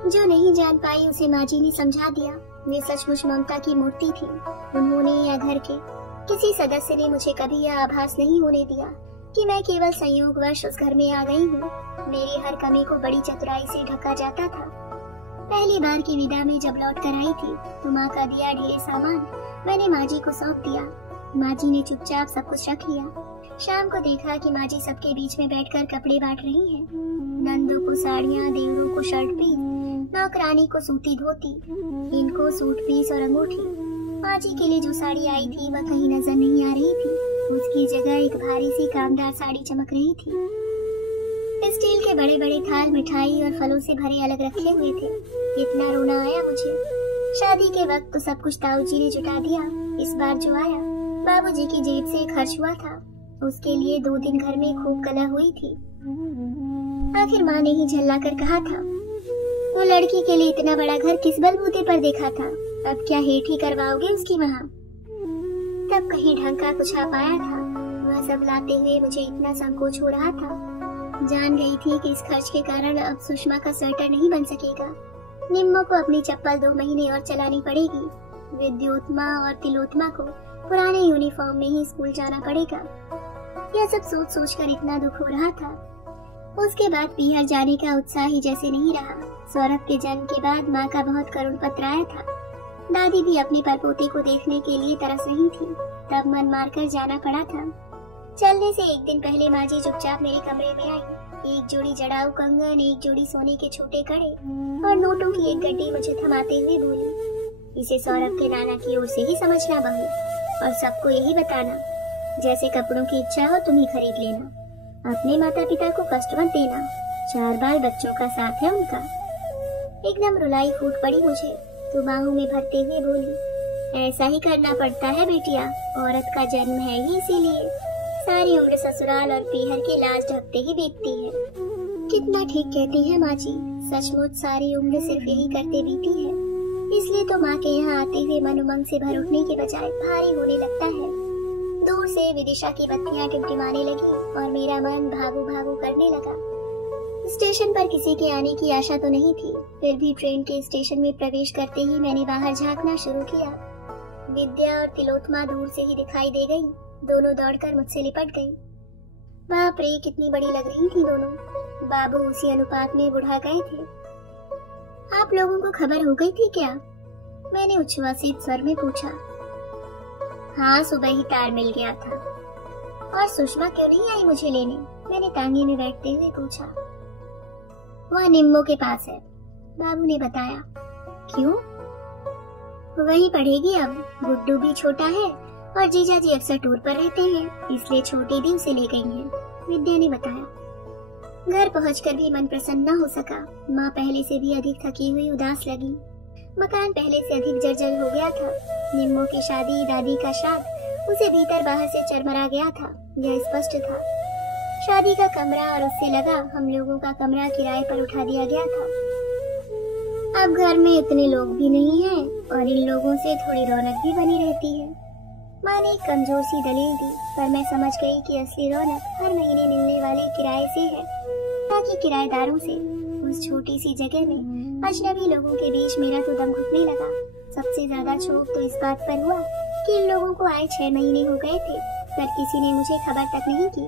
जो नहीं जान पाई उसे माँ जी ने समझा दिया। वे सचमुच ममता की मूर्ति थी। उन्होंने या घर के किसी सदस्य ने मुझे कभी यह आभास नहीं होने दिया कि मैं केवल संयोगवश उस घर में आ गई हूँ। मेरी हर कमी को बड़ी चतुराई से ढका जाता था। पहली बार की विदा में जब लौट कर आई थी तो माँ का दिया ढेर सामान मैंने माँ जी को सौंप दिया। माँ जी ने चुपचाप सब कुछ रख लिया। शाम को देखा कि माँ जी सबके बीच में बैठकर कपड़े बांट रही हैं। नंदों को साड़ियाँ, देवरों को शर्ट पीस, नौकरानी को सूती धोती, इनको सूट पीस और अंगूठी। माँ जी के लिए जो साड़ी आई थी वह कहीं नजर नहीं आ रही थी। उसकी जगह एक भारी सी कामदार साड़ी चमक रही थी। स्टील के बड़े बड़े थाल मिठाई और फलों से भरे अलग रखे हुए थे। इतना रोना आया मुझे। शादी के वक्त तो सब कुछ ताऊ जी ने जुटा दिया। इस बार जो आया बाबूजी की जेब से खर्च हुआ था। उसके लिए 2 दिन घर में खूब कलह हुई थी। आखिर माँ ने ही झल्ला कर कहा था, वो लड़की के लिए इतना बड़ा घर किस बलबूते पर देखा था, अब क्या हेठ ही करवाओगे उसकी वहाँ। तब कहीं ढंग का कुछ आ पाया था। वह सब लाते हुए मुझे इतना संकोच हो रहा था। जान गई थी कि इस खर्च के कारण अब सुषमा का स्वेटर नहीं बन सकेगा। निम्मो को अपनी चप्पल 2 महीने और चलानी पड़ेगी। विद्योत्मा और तिलोत्मा को पुराने यूनिफॉर्म में ही स्कूल जाना पड़ेगा। यह सब सोच सोच कर इतना दुख हो रहा था। उसके बाद पीहर जाने का उत्साह ही जैसे नहीं रहा। सौरभ के जन्म के बाद माँ का बहुत करुण पत्र आया था। दादी भी अपने परपोते को देखने के लिए तरस रही थी। तब मन मारकर जाना पड़ा था। चलने से 1 दिन पहले माँ जी चुपचाप मेरे कमरे में आई। एक जोड़ी जड़ाऊ कंगन, एक जोड़ी सोने के छोटे कड़े और नोटों की एक गड्डी मुझे थमाते हुए बोली, इसे सौरभ के नाना की ओर से ही समझना बहू, और सबको यही बताना, जैसे कपड़ों की इच्छा हो तुम ही खरीद लेना। अपने माता पिता को कष्ट मत देना। 4 बाल बच्चों का साथ है उनका। एकदम रुलाई फूट पड़ी मुझे तो बाहों में भरते हुए बोली, ऐसा ही करना पड़ता है बेटिया, औरत का जन्म है ही इसीलिए। सारी उम्र ससुराल और पीहर के लाज ढकते ही बीतती है। कितना ठीक कहती है माँ जी। सचमुच सारी उम्र सिर्फ यही करते बीती है। इसलिए तो माँ के यहाँ आते हुए मन उमंग से भर उठने के बजाय भारी होने लगता है। दूर से विदिशा की बत्तियां टिमटिमाने लगी और मेरा मन भागू भागू करने लगा। स्टेशन पर किसी के आने की आशा तो नहीं थी, फिर भी ट्रेन के स्टेशन में प्रवेश करते ही मैंने बाहर झांकना शुरू किया। विद्या और तिलोत्मा दूर से ही दिखाई दे गई। दोनों दौड़कर मुझसे लिपट गई। बाप रे, कितनी बड़ी लग रही थी दोनों। बाबू उसी अनुपात में बुढ़ा गए थे। आप लोगों को खबर हो गई थी क्या? मैंने उच्छ्वासित स्वर में पूछा। हाँ, सुबह ही तार मिल गया था। और सुषमा क्यों नहीं आई मुझे लेने? मैंने तांगे में बैठते हुए पूछा। वह निम्मो के पास है, बाबू ने बताया। क्यों? वही पढ़ेगी अब। गुड्डू भी छोटा है और जीजा जी अक्सर टूर पर रहते हैं, इसलिए छोटी दी उसे ले गई हैं, विद्या ने बताया। घर पहुंचकर भी मन प्रसन्न न हो सका। माँ पहले से भी अधिक थकी हुई उदास लगी। मकान पहले से अधिक जर्जर हो गया था। निम्मो की शादी, दादी का श्राद्ध, उसे भीतर बाहर से चरमरा गया था, यह स्पष्ट था। शादी का कमरा और उससे लगा हम लोगों का कमरा किराए पर उठा दिया गया था। अब घर में इतने लोग भी नहीं हैं और इन लोगों से थोड़ी रौनक भी बनी रहती है। माँ ने एक कमजोर सी दलील दी, पर मैं समझ गई कि असली रौनक हर महीने मिलने वाले किराए से है, ताकि किराएदारों से। उस छोटी सी जगह में अजनबी लोगों के बीच मेरा तो दम घुटने लगा। सबसे ज्यादा क्षोभ तो इस बात पर हुआ कि इन लोगों को आए 6 महीने हो गए थे, पर किसी ने मुझे खबर तक नहीं की।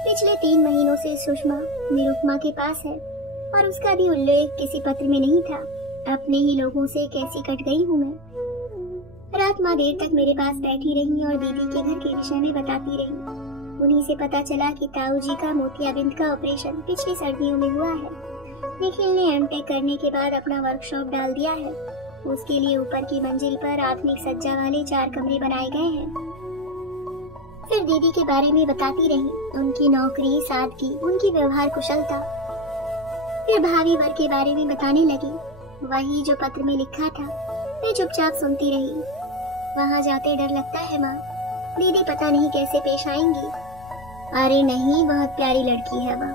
पिछले 3 महीनों से सुषमा निरुपमा के पास है। और उसका भी उल्लेख किसी पत्र में नहीं था। अपने ही लोगों से कैसी कट गई हूँ मैं। रात माँ देर तक मेरे पास बैठी रही और दीदी के घर के विषय में बताती रही। उन्हीं से पता चला कि ताऊ जी का मोतियाबिंद का ऑपरेशन पिछली सर्दियों में हुआ है। निखिल ने एमटेक करने के बाद अपना वर्कशॉप डाल दिया है। उसके लिए ऊपर की मंजिल पर आधुनिक सज्जा वाले 4 कमरे बनाए गए हैं। फिर दीदी के बारे में बताती रही, उनकी नौकरी, सादगी, उनकी व्यवहार कुशलता। फिर भावी वर के बारे में बताने लगी, वही जो पत्र में लिखा था। मैं चुपचाप सुनती रही। वहाँ जाते डर लगता है माँ, दीदी पता नहीं कैसे पेश आएंगी। अरे नहीं, बहुत प्यारी लड़की है वह,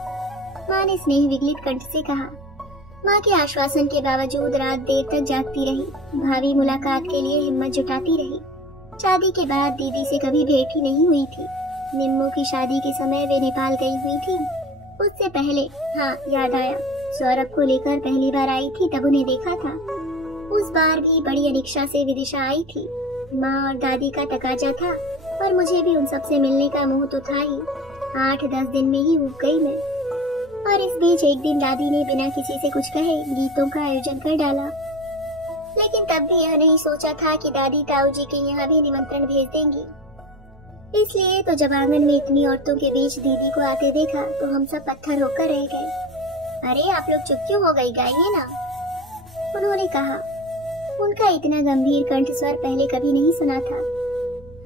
माँ ने स्नेह विगलित कंठ से कहा। माँ के आश्वासन के बावजूद रात देर तक जागती रही, भावी मुलाकात के लिए हिम्मत जुटाती रही। शादी के बाद दीदी से कभी भेंट ही नहीं हुई थी। निम्मो की शादी के समय वे नेपाल गई हुई थी। उससे पहले, हाँ याद आया, सौरभ को लेकर पहली बार आई थी, तब उन्हें देखा था। उस बार भी बड़ी अनिक्षा से विदिशा आई थी। माँ और दादी का तकाजा था और मुझे भी उन सबसे मिलने का मोह तो था ही। 8-10 दिन में ही उब गई मैं। और इस बीच एक दिन दादी ने बिना किसी से कुछ कहे गीतों का आयोजन कर डाला। लेकिन तब भी यह नहीं सोचा था कि दादी ताऊ जी के यहाँ भी निमंत्रण भेज देंगी। इसलिए तो जब आंगन में इतनी औरतों के बीच दीदी को आते देखा तो हम सब पत्थर होकर रह गए। अरे आप लोग चुप क्यों हो गई, गाइए ना, उन्होंने कहा। उनका इतना गंभीर कंठ स्वर पहले कभी नहीं सुना था।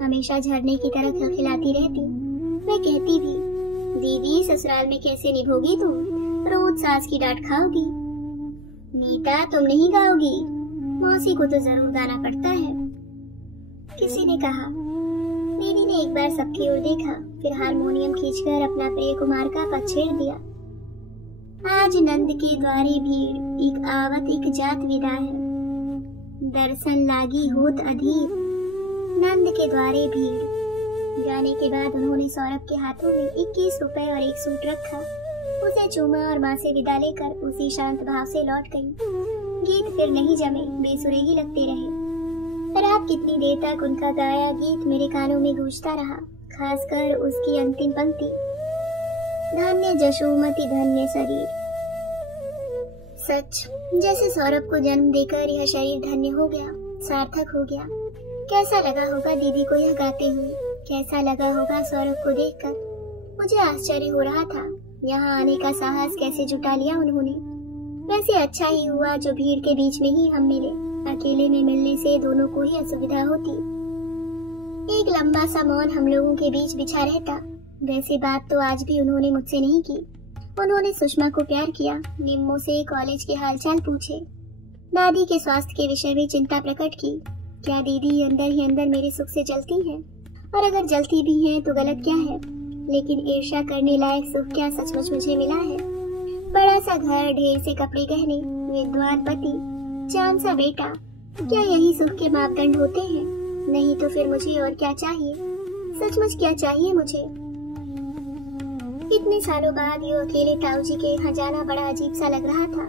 हमेशा झरने की तरह खिलखिलाती रहती। मैं कहती भी, दीदी ससुराल में कैसे निभोगी तुम, रोज सास की डांट खाओगी। नीता तुम नहीं गाओगी, मौसी को तो जरूर गाना पड़ता है, किसी ने कहा। दीदी ने एक बार सबकी ओर देखा, फिर हारमोनियम खींचकर अपना प्रिय कुमार का पद छेड़ दिया। आज नंद के द्वारे भीड़, एक आवत एक जात विदा है, दर्शन लागी होत अधीर, नंद के द्वारे भीड़। जाने के बाद उन्होंने सौरभ के हाथों में 21 रुपए और एक सूट रखा। उसे चूमा और माँ से विदा लेकर उसी शांत भाव से लौट गई। गीत फिर नहीं जमे, बेसुरे ही लगते रहे। रात कितनी देर तक उनका गाया गीत मेरे कानों में गूंजता रहा, खासकर उसकी अंतिम पंक्ति, धन्य जशोमति धन्य शरीर। सच, जैसे सौरभ को जन्म देकर यह शरीर धन्य हो गया, सार्थक हो गया। कैसा लगा होगा दीदी को यह गाते हुए, कैसा लगा होगा सौरभ को देखकर। मुझे आश्चर्य हो रहा था, यहाँ आने का साहस कैसे जुटा लिया उन्होंने। वैसे अच्छा ही हुआ जो भीड़ के बीच में ही हम मिले। अकेले में मिलने से दोनों को ही असुविधा होती। एक लंबा सा मौन हम लोगों के बीच बिछा रहता। वैसे बात तो आज भी उन्होंने मुझसे नहीं की। उन्होंने सुषमा को प्यार किया, निम्मो से कॉलेज के हालचाल पूछे, दादी के स्वास्थ्य के विषय में चिंता प्रकट की। क्या दीदी अंदर ही अंदर मेरे सुख से जलती हैं? और अगर जलती भी हैं तो गलत क्या है? लेकिन ईर्ष्या करने लायक सुख क्या सचमुच मुझे मिला है? बड़ा सा घर, ढेर से कपड़े गहने, विद्वान पति, चांद सा बेटा, क्या यही सुख के मापदंड होते हैं? नहीं तो फिर मुझे और क्या चाहिए? सचमुच क्या चाहिए मुझे? इतने सालों बाद ये अकेले ताऊ जी के यहाँ जाना बड़ा अजीब सा लग रहा था।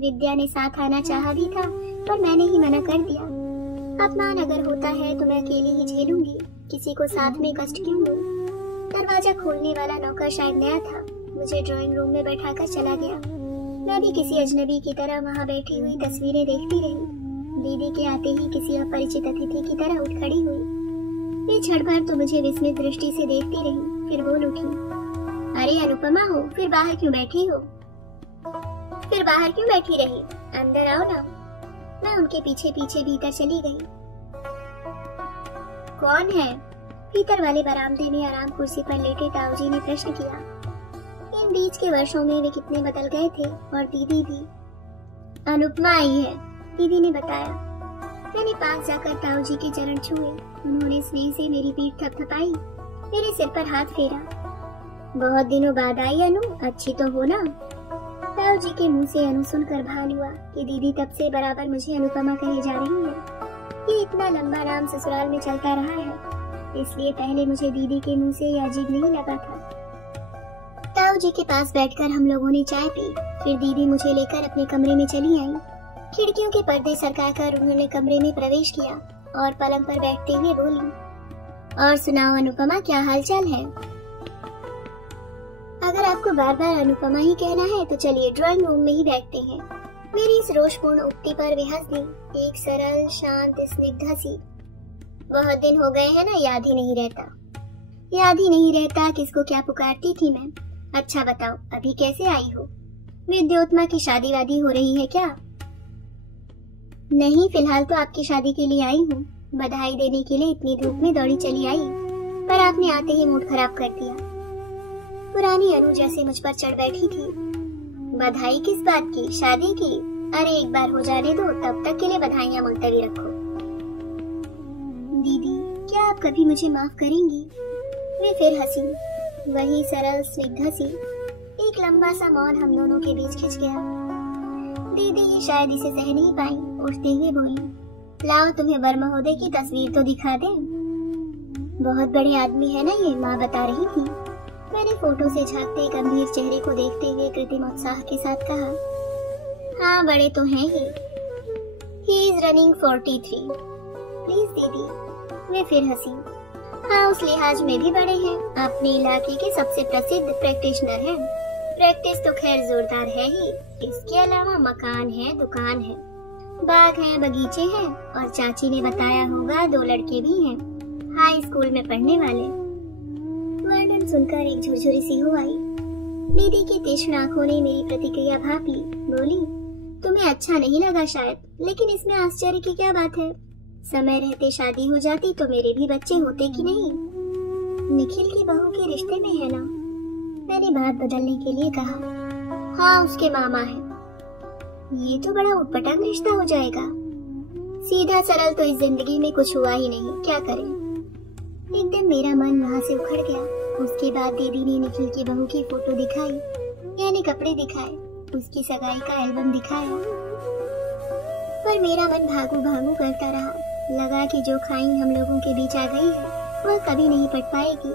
विद्या ने साथ आना चाहा भी था, पर मैंने ही मना कर दिया। अपमान अगर होता है तो मैं अकेले ही झेलूंगी, किसी को साथ में कष्ट क्यों दूं? दरवाजा खोलने वाला नौकर शायद नया था, मुझे ड्राइंग रूम में बैठाकर चला गया। मैं भी किसी अजनबी की तरह वहाँ बैठी हुई तस्वीरें देखती रही। दीदी के आते ही किसी अपरिचित अतिथि की तरह उठ खड़ी हुई। वे क्षण भर तो मुझे विस्मित दृष्टि से देखती रही, फिर बोल उठी, अरे अनुपमा हो, फिर बाहर क्यों बैठी हो? फिर बाहर क्यों बैठी रही? अंदर आओ ना। मैं उनके पीछे पीछे भीतर चली गई। कौन है? भीतर वाले बरामदे में आराम कुर्सी पर लेटे ताऊ जी ने प्रश्न किया। इन बीच के वर्षों में वे कितने बदल गए थे, और दीदी भी। अनुपमा आई है, दीदी ने बताया। मैंने पास जाकर ताऊ जी के चरण छुए। उन्होंने स्नेह से मेरी पीठ थपथपाई, मेरे सिर पर हाथ फेरा। बहुत दिनों बाद आई अनु, अच्छी तो हो ना? ताऊ जी के मुंह से अनु सुनकर भान हुआ कि दीदी तब से बराबर मुझे अनुपमा कहे जा रही है। ये इतना लंबा नाम ससुराल में चलता रहा है, इसलिए पहले मुझे दीदी के मुंह से ये अजीब नहीं लगा था। ताऊ जी के पास बैठकर हम लोगों ने चाय पी। फिर दीदी मुझे लेकर अपने कमरे में चली आई। खिड़कियों के पर्दे सरकाकर उन्होंने कमरे में प्रवेश किया और पलंग पर बैठते हुए बोली, और सुनाओ अनुपमा, क्या हालचाल है? अगर अगर आपको बार बार अनुपमा ही कहना है तो चलिए ड्राइंग रूम में ही बैठते हैं। मेरी इस रोषपूर्ण उक्ति पर वे हंस दी, एक सरल शांत स्निग्ध हंसी। बहुत दिन हो गए हैं ना, याद ही नहीं रहता। याद ही नहीं रहता किसको क्या पुकारती थी मैं। अच्छा बताओ, अभी कैसे आई हो? विद्योत्मा की शादी वादी हो रही है क्या? नहीं, फिलहाल तो आपकी शादी के लिए आई हूँ। बधाई देने के लिए इतनी धूप में दौड़ी चली आई, पर आपने आते ही मूड खराब कर दिया। पुरानी अनु जैसे मुझ पर चढ़ बैठी थी। बधाई किस बात की? शादी की? अरे एक बार हो जाने दो, तब तक के लिए बधाइयां मुलतवी रखो। दीदी, क्या आप कभी मुझे माफ करेंगी? वे फिर हंसी, वही सरल स्निग्ध हंसी। एक लंबा सा मौन हम दोनों के बीच खिंच गया। दीदी ये शायद इसे सह नहीं पाई, उठते हुए बोली, लाओ तुम्हें वर महोदय की तस्वीर तो दिखा दें। बहुत बड़े आदमी है ना ये, माँ बता रही थी। मैंने फोटो से झांकते गंभीर चेहरे को देखते हुए कृत्रिम उत्साह के साथ कहा, हाँ बड़े तो हैं ही। He is running 43। प्लीज दीदी। वे फिर हंसी, हाँ उस लिहाज में भी बड़े हैं, अपने इलाके के सबसे प्रसिद्ध प्रैक्टिशनर हैं। प्रैक्टिस तो खैर जोरदार है ही, इसके अलावा मकान है, दुकान है, बाग है, बगीचे हैं, और चाची ने बताया होगा 2 लड़के भी हैं, हाई स्कूल में पढ़ने वाले। वर्णन सुनकर एक झुरझुरी सी हो आई। दीदी की तीक्ष्ण आंखों ने मेरी प्रतिक्रिया भाप ली। बोली, तुम्हें अच्छा नहीं लगा शायद, लेकिन इसमें आश्चर्य की क्या बात है? समय रहते शादी हो जाती तो मेरे भी बच्चे होते कि नहीं? निखिल की बहू के रिश्ते में है ना? मैंने बात बदलने के लिए कहा, हाँ उसके मामा है। ये तो बड़ा उटपटांग रिश्ता हो जाएगा। सीधा सरल तो इस जिंदगी में कुछ हुआ ही नहीं, क्या करें? एकदम मेरा मन वहाँ से उखड़ गया। उसके बाद दीदी ने निखिल की बहू की फोटो दिखाई, यानी कपड़े दिखाए, उसकी सगाई का एल्बम दिखाया, पर मेरा मन भागू भागू करता रहा। लगा कि जो खाई हम लोगों के बीच आ गई है वह कभी नहीं पट पाएगी।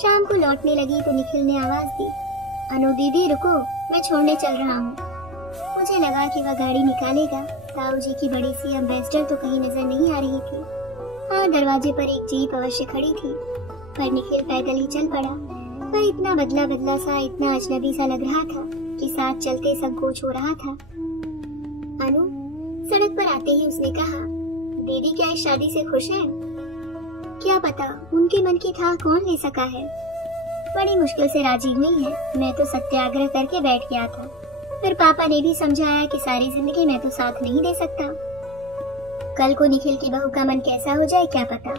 शाम को लौटने लगी तो निखिल ने आवाज दी, अनु दीदी रुको, मैं छोड़ने चल रहा हूँ। मुझे लगा कि वह गाड़ी निकालेगा। ताऊ जी की बड़ी सी एम्बेसडर तो कहीं नजर नहीं आ रही थी। हाँ, दरवाजे पर एक जीप अवश्य खड़ी थी, पर निखिल पैदल ही चल पड़ा। वह इतना बदला बदला सा, इतना अजनबी सा लग रहा था कि साथ चलते संकोच हो रहा था। अनु, सड़क पर आते ही उसने कहा, दीदी क्या इस शादी से खुश है? क्या पता, उनके मन की था कौन ले सका है। बड़ी मुश्किल से राजी हुई है। मैं तो सत्याग्रह करके बैठ गया था, फिर पापा ने भी समझाया कि सारी जिंदगी मैं तो साथ नहीं दे सकता। कल को निखिल की बहू का मन कैसा हो जाए क्या पता,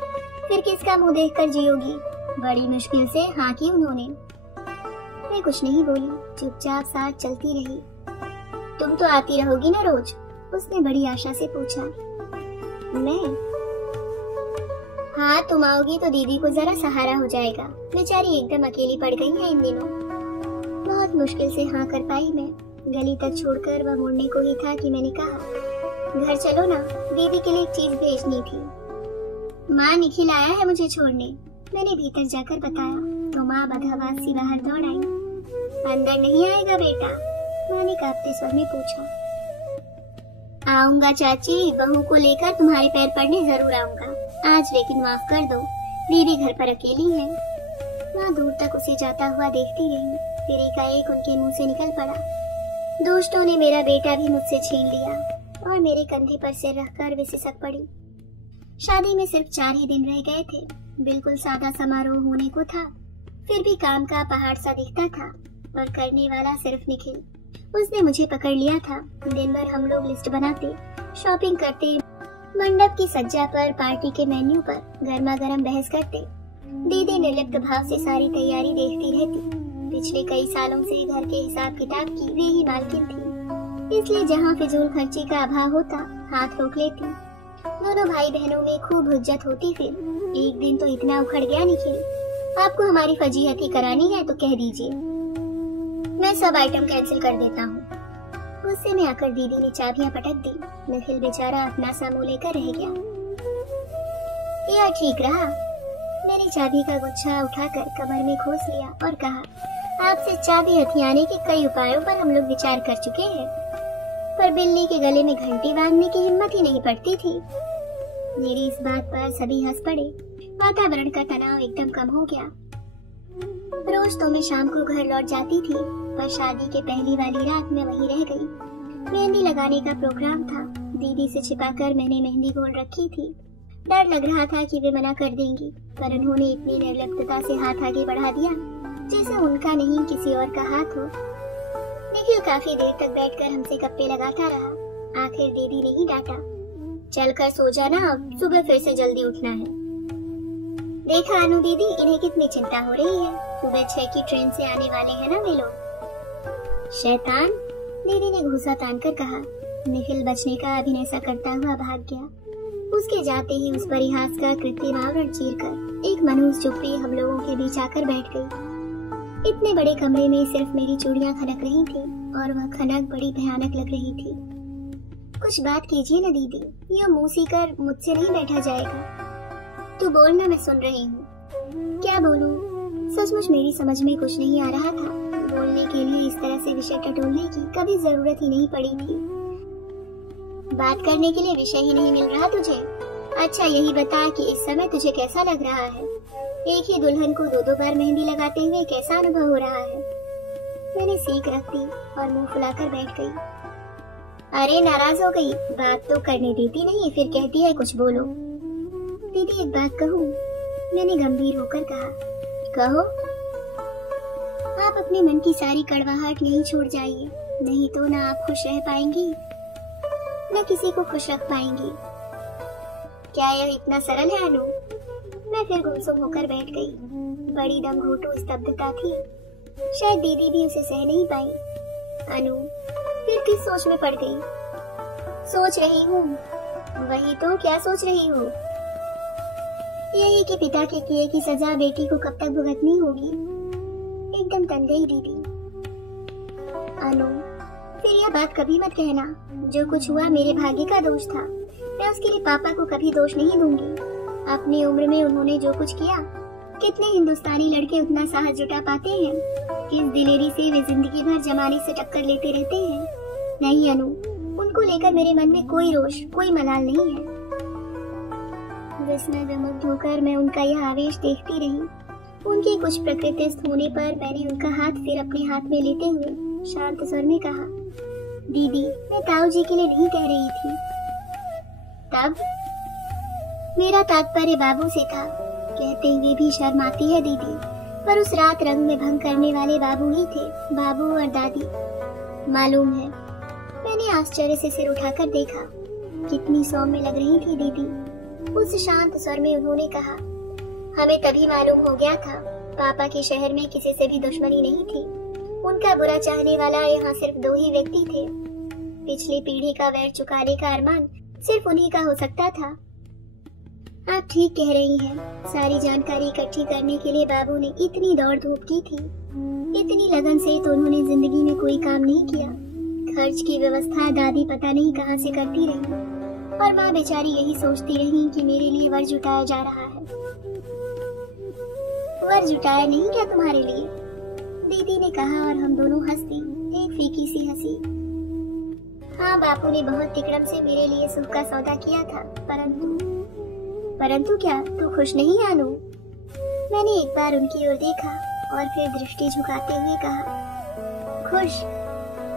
फिर किसका मुंह देखकर जियोगी। बड़ी मुश्किल से हाँ की उन्होंने। मैं कुछ नहीं बोली, चुपचाप साथ चलती रही। तुम तो आती रहोगी ना रोज? उसने बड़ी आशा से पूछा। मैं? हाँ, तुम आओगी तो दीदी को जरा सहारा हो जाएगा। बेचारी एकदम अकेली पड़ गई है इन दिनों। बहुत मुश्किल से हाँ कर पाई मैं। गली तक छोड़कर वह मुड़ने को ही था कि मैंने कहा, घर चलो ना, दीदी के लिए एक चीज भेजनी थी। माँ, निखिल आया है मुझे छोड़ने। मैंने भीतर जाकर बताया तो माँ बदहवास सी बाहर दौड़ आई। अंदर नहीं आएगा बेटा? माँ ने कांपते स्वर में पूछा। आऊंगा चाची, बहू को लेकर तुम्हारे पैर पड़ने जरूर आऊंगा आज, लेकिन माफ कर दो, दीदी घर पर अकेली है। माँ दूर तक उसे जाता हुआ देखती रही, फिर एकाएक उनके मुंह से निकल पड़ा, दोस्तों ने मेरा बेटा भी मुझसे छीन लिया, और मेरे कंधे पर सिर रखकर वे सिसक पड़ी। शादी में सिर्फ 4 ही दिन रह गए थे। बिल्कुल सादा समारोह होने को था, फिर भी काम का पहाड़ सा दिखता था, और करने वाला सिर्फ निखिल। उसने मुझे पकड़ लिया था। दिन भर हम लोग लिस्ट बनाते, शॉपिंग करते, मंडप की सज्जा पर, पार्टी के मेन्यू पर गर्मा गर्म बहस करते। दीदी निर्लिप्त भाव से सारी तैयारी देखती रहती। पिछले कई सालों से घर के हिसाब किताब की वे ही मालकिन थी, इसलिए जहाँ फिजूल खर्ची का अभाव होता हाथ रोक लेती। दोनों भाई बहनों में खूब हुज्जत होती। फिर एक दिन तो इतना उखड़ गया निखिल, आपको हमारी फजीहती करानी है तो कह दीजिए, मैं सब आइटम कैंसिल कर देता हूँ। गुस्से में आकर दीदी ने चाबियां पटक दी। निखिल बेचारा अपना सा मुंह लेकर रह गया। यह ठीक रहा। मैंने चाबी का गुच्छा उठाकर कमर में खोस लिया और कहा, आपसे चाबी हथियाने के कई उपायों पर हम लोग विचार कर चुके हैं, पर बिल्ली के गले में घंटी बांधने की हिम्मत ही नहीं पड़ती थी। मेरी इस बात पर सभी हंस पड़े। वातावरण का तनाव एकदम कम हो गया। रोज तो मैं शाम को घर लौट जाती थी, पर शादी के पहली वाली रात मैं वहीं रह गई। मेहंदी लगाने का प्रोग्राम था। दीदी से छिपाकर मैंने मेहंदी घोल रखी थी। डर लग रहा था कि वे मना कर देंगी, पर उन्होंने इतनी निर्लिप्तता से हाथ आगे बढ़ा दिया जैसे उनका नहीं किसी और का हाथ हो। निखिल काफी देर तक बैठकर हमसे गप्पे लगाता रहा। आखिर दीदी ने ही डांटा, चलकर सो जाना, अब सुबह फिर से जल्दी उठना है। देखा अनु दीदी, इन्हें कितनी चिंता हो रही है। सुबह 6 की ट्रेन से आने वाले हैं ना वे लोग। शैतान, दीदी ने घूंसा तानकर कहा। निखिल बचने का अभिनय सा करता हुआ भाग गया। उसके जाते ही उस परिहास का कृत्रिम आवरण चीरकर एक मनहूस चुप्पी हम लोगों के बीच आकर बैठ गई। इतने बड़े कमरे में सिर्फ मेरी चूड़ियां खनक रही थी, और वह खनक बड़ी भयानक लग रही थी। कुछ बात कीजिए ना दीदी, ये मुंह सीकर मुझसे नहीं बैठा जाएगा। तू बोलना, मैं सुन रही हूँ। क्या बोलूं? सचमुच मेरी समझ में कुछ नहीं आ रहा था। बोलने के लिए इस तरह से विषय टटोलने की कभी जरूरत ही नहीं पड़ी थी। बात करने के लिए विषय ही नहीं मिल रहा तुझे? अच्छा यही बता कि इस समय तुझे कैसा लग रहा है? एक ही दुल्हन को 2-2 बार मेहंदी लगाते हुए कैसा अनुभव हो रहा है? मैंने सीख रख दी और मुंह फुलाकर बैठ गई। अरे नाराज हो गई? बात तो करने देती नहीं, फिर कहती है कुछ बोलो। दीदी एक बात कहूँ? मैंने गंभीर होकर कहा। कहो। आप अपने मन की सारी कड़वाहट नहीं छोड़ जाइए, नहीं तो ना आप खुश रह पाएंगी न किसी को खुश रख पाएंगी। क्या यह इतना सरल है अनु? मैं फिर गुमसुम होकर बैठ गई। बड़ी दम घोटू स्तब्धता थी। शायद दीदी भी उसे सह नहीं पाई। अनु फिर किस सोच में पड़ गई? सोच रही हूँ। वही तो, क्या सोच रही हो? यही कि पिता के किए की सजा बेटी को कब तक भुगतनी होगी। एकदम तन गई दीदी। अनु फिर यह बात कभी मत कहना। जो कुछ हुआ मेरे भाग्य का दोष था। मैं उसके लिए पापा को कभी दोष नहीं दूंगी। अपनी उम्र में उन्होंने जो कुछ किया, कितने हिंदुस्तानी लड़के उतना साहस जुटा पाते हैं? किस दिलेरी से वे जिंदगी भर जमाने से टक्कर लेते रहते हैं। नहीं अनु, उनको लेकर मेरे मन में कोई रोष, कोई मलाल नहीं है। विस्मय विमुग्ध होकर मैं उनका यह आवेश देखती रही। उनके कुछ प्रकृतिस्थ होने पर मैंने उनका हाथ फिर अपने हाथ में लेते हुए शांत स्वर में कहा, दीदी मैं ताऊ जी के लिए नहीं कह रही थी। तब मेरा तात्पर्य बाबू से था। कहते हुए भी शर्म आती है दीदी, पर उस रात रंग में भंग करने वाले बाबू ही थे, बाबू और दादी। मालूम है। मैंने आश्चर्य से सिर उठाकर देखा। कितनी सौम्य लग रही थी दीदी। उस शांत स्वर में उन्होंने कहा, हमें तभी मालूम हो गया था पापा के शहर में किसी से भी दुश्मनी नहीं थी। उनका बुरा चाहने वाला यहाँ सिर्फ 2 ही व्यक्ति थे। पिछली पीढ़ी का वैर चुकाने का अरमान सिर्फ उन्हीं का हो सकता था। आप ठीक कह रही हैं। सारी जानकारी इकट्ठी करने के लिए बाबू ने इतनी दौड़ धूप की थी। इतनी लगन से तो उन्होंने जिंदगी में कोई काम नहीं किया। खर्च की व्यवस्था दादी पता नहीं कहाँ से करती रही, और माँ बेचारी यही सोचती रही कि मेरे लिए वर जुटाया जा रहा है। वर जुटाया नहीं क्या तुम्हारे लिए? दीदी ने कहा और हम दोनों हंस दी, एक फीकी सी हंसी। हाँ, बापू ने बहुत तिकड़म से मेरे लिए सुख का सौदा किया था, परंतु क्या तू खुश नहीं है अनु? मैंने एक बार उनकी ओर देखा और फिर दृष्टि झुकाते हुए कहा, खुश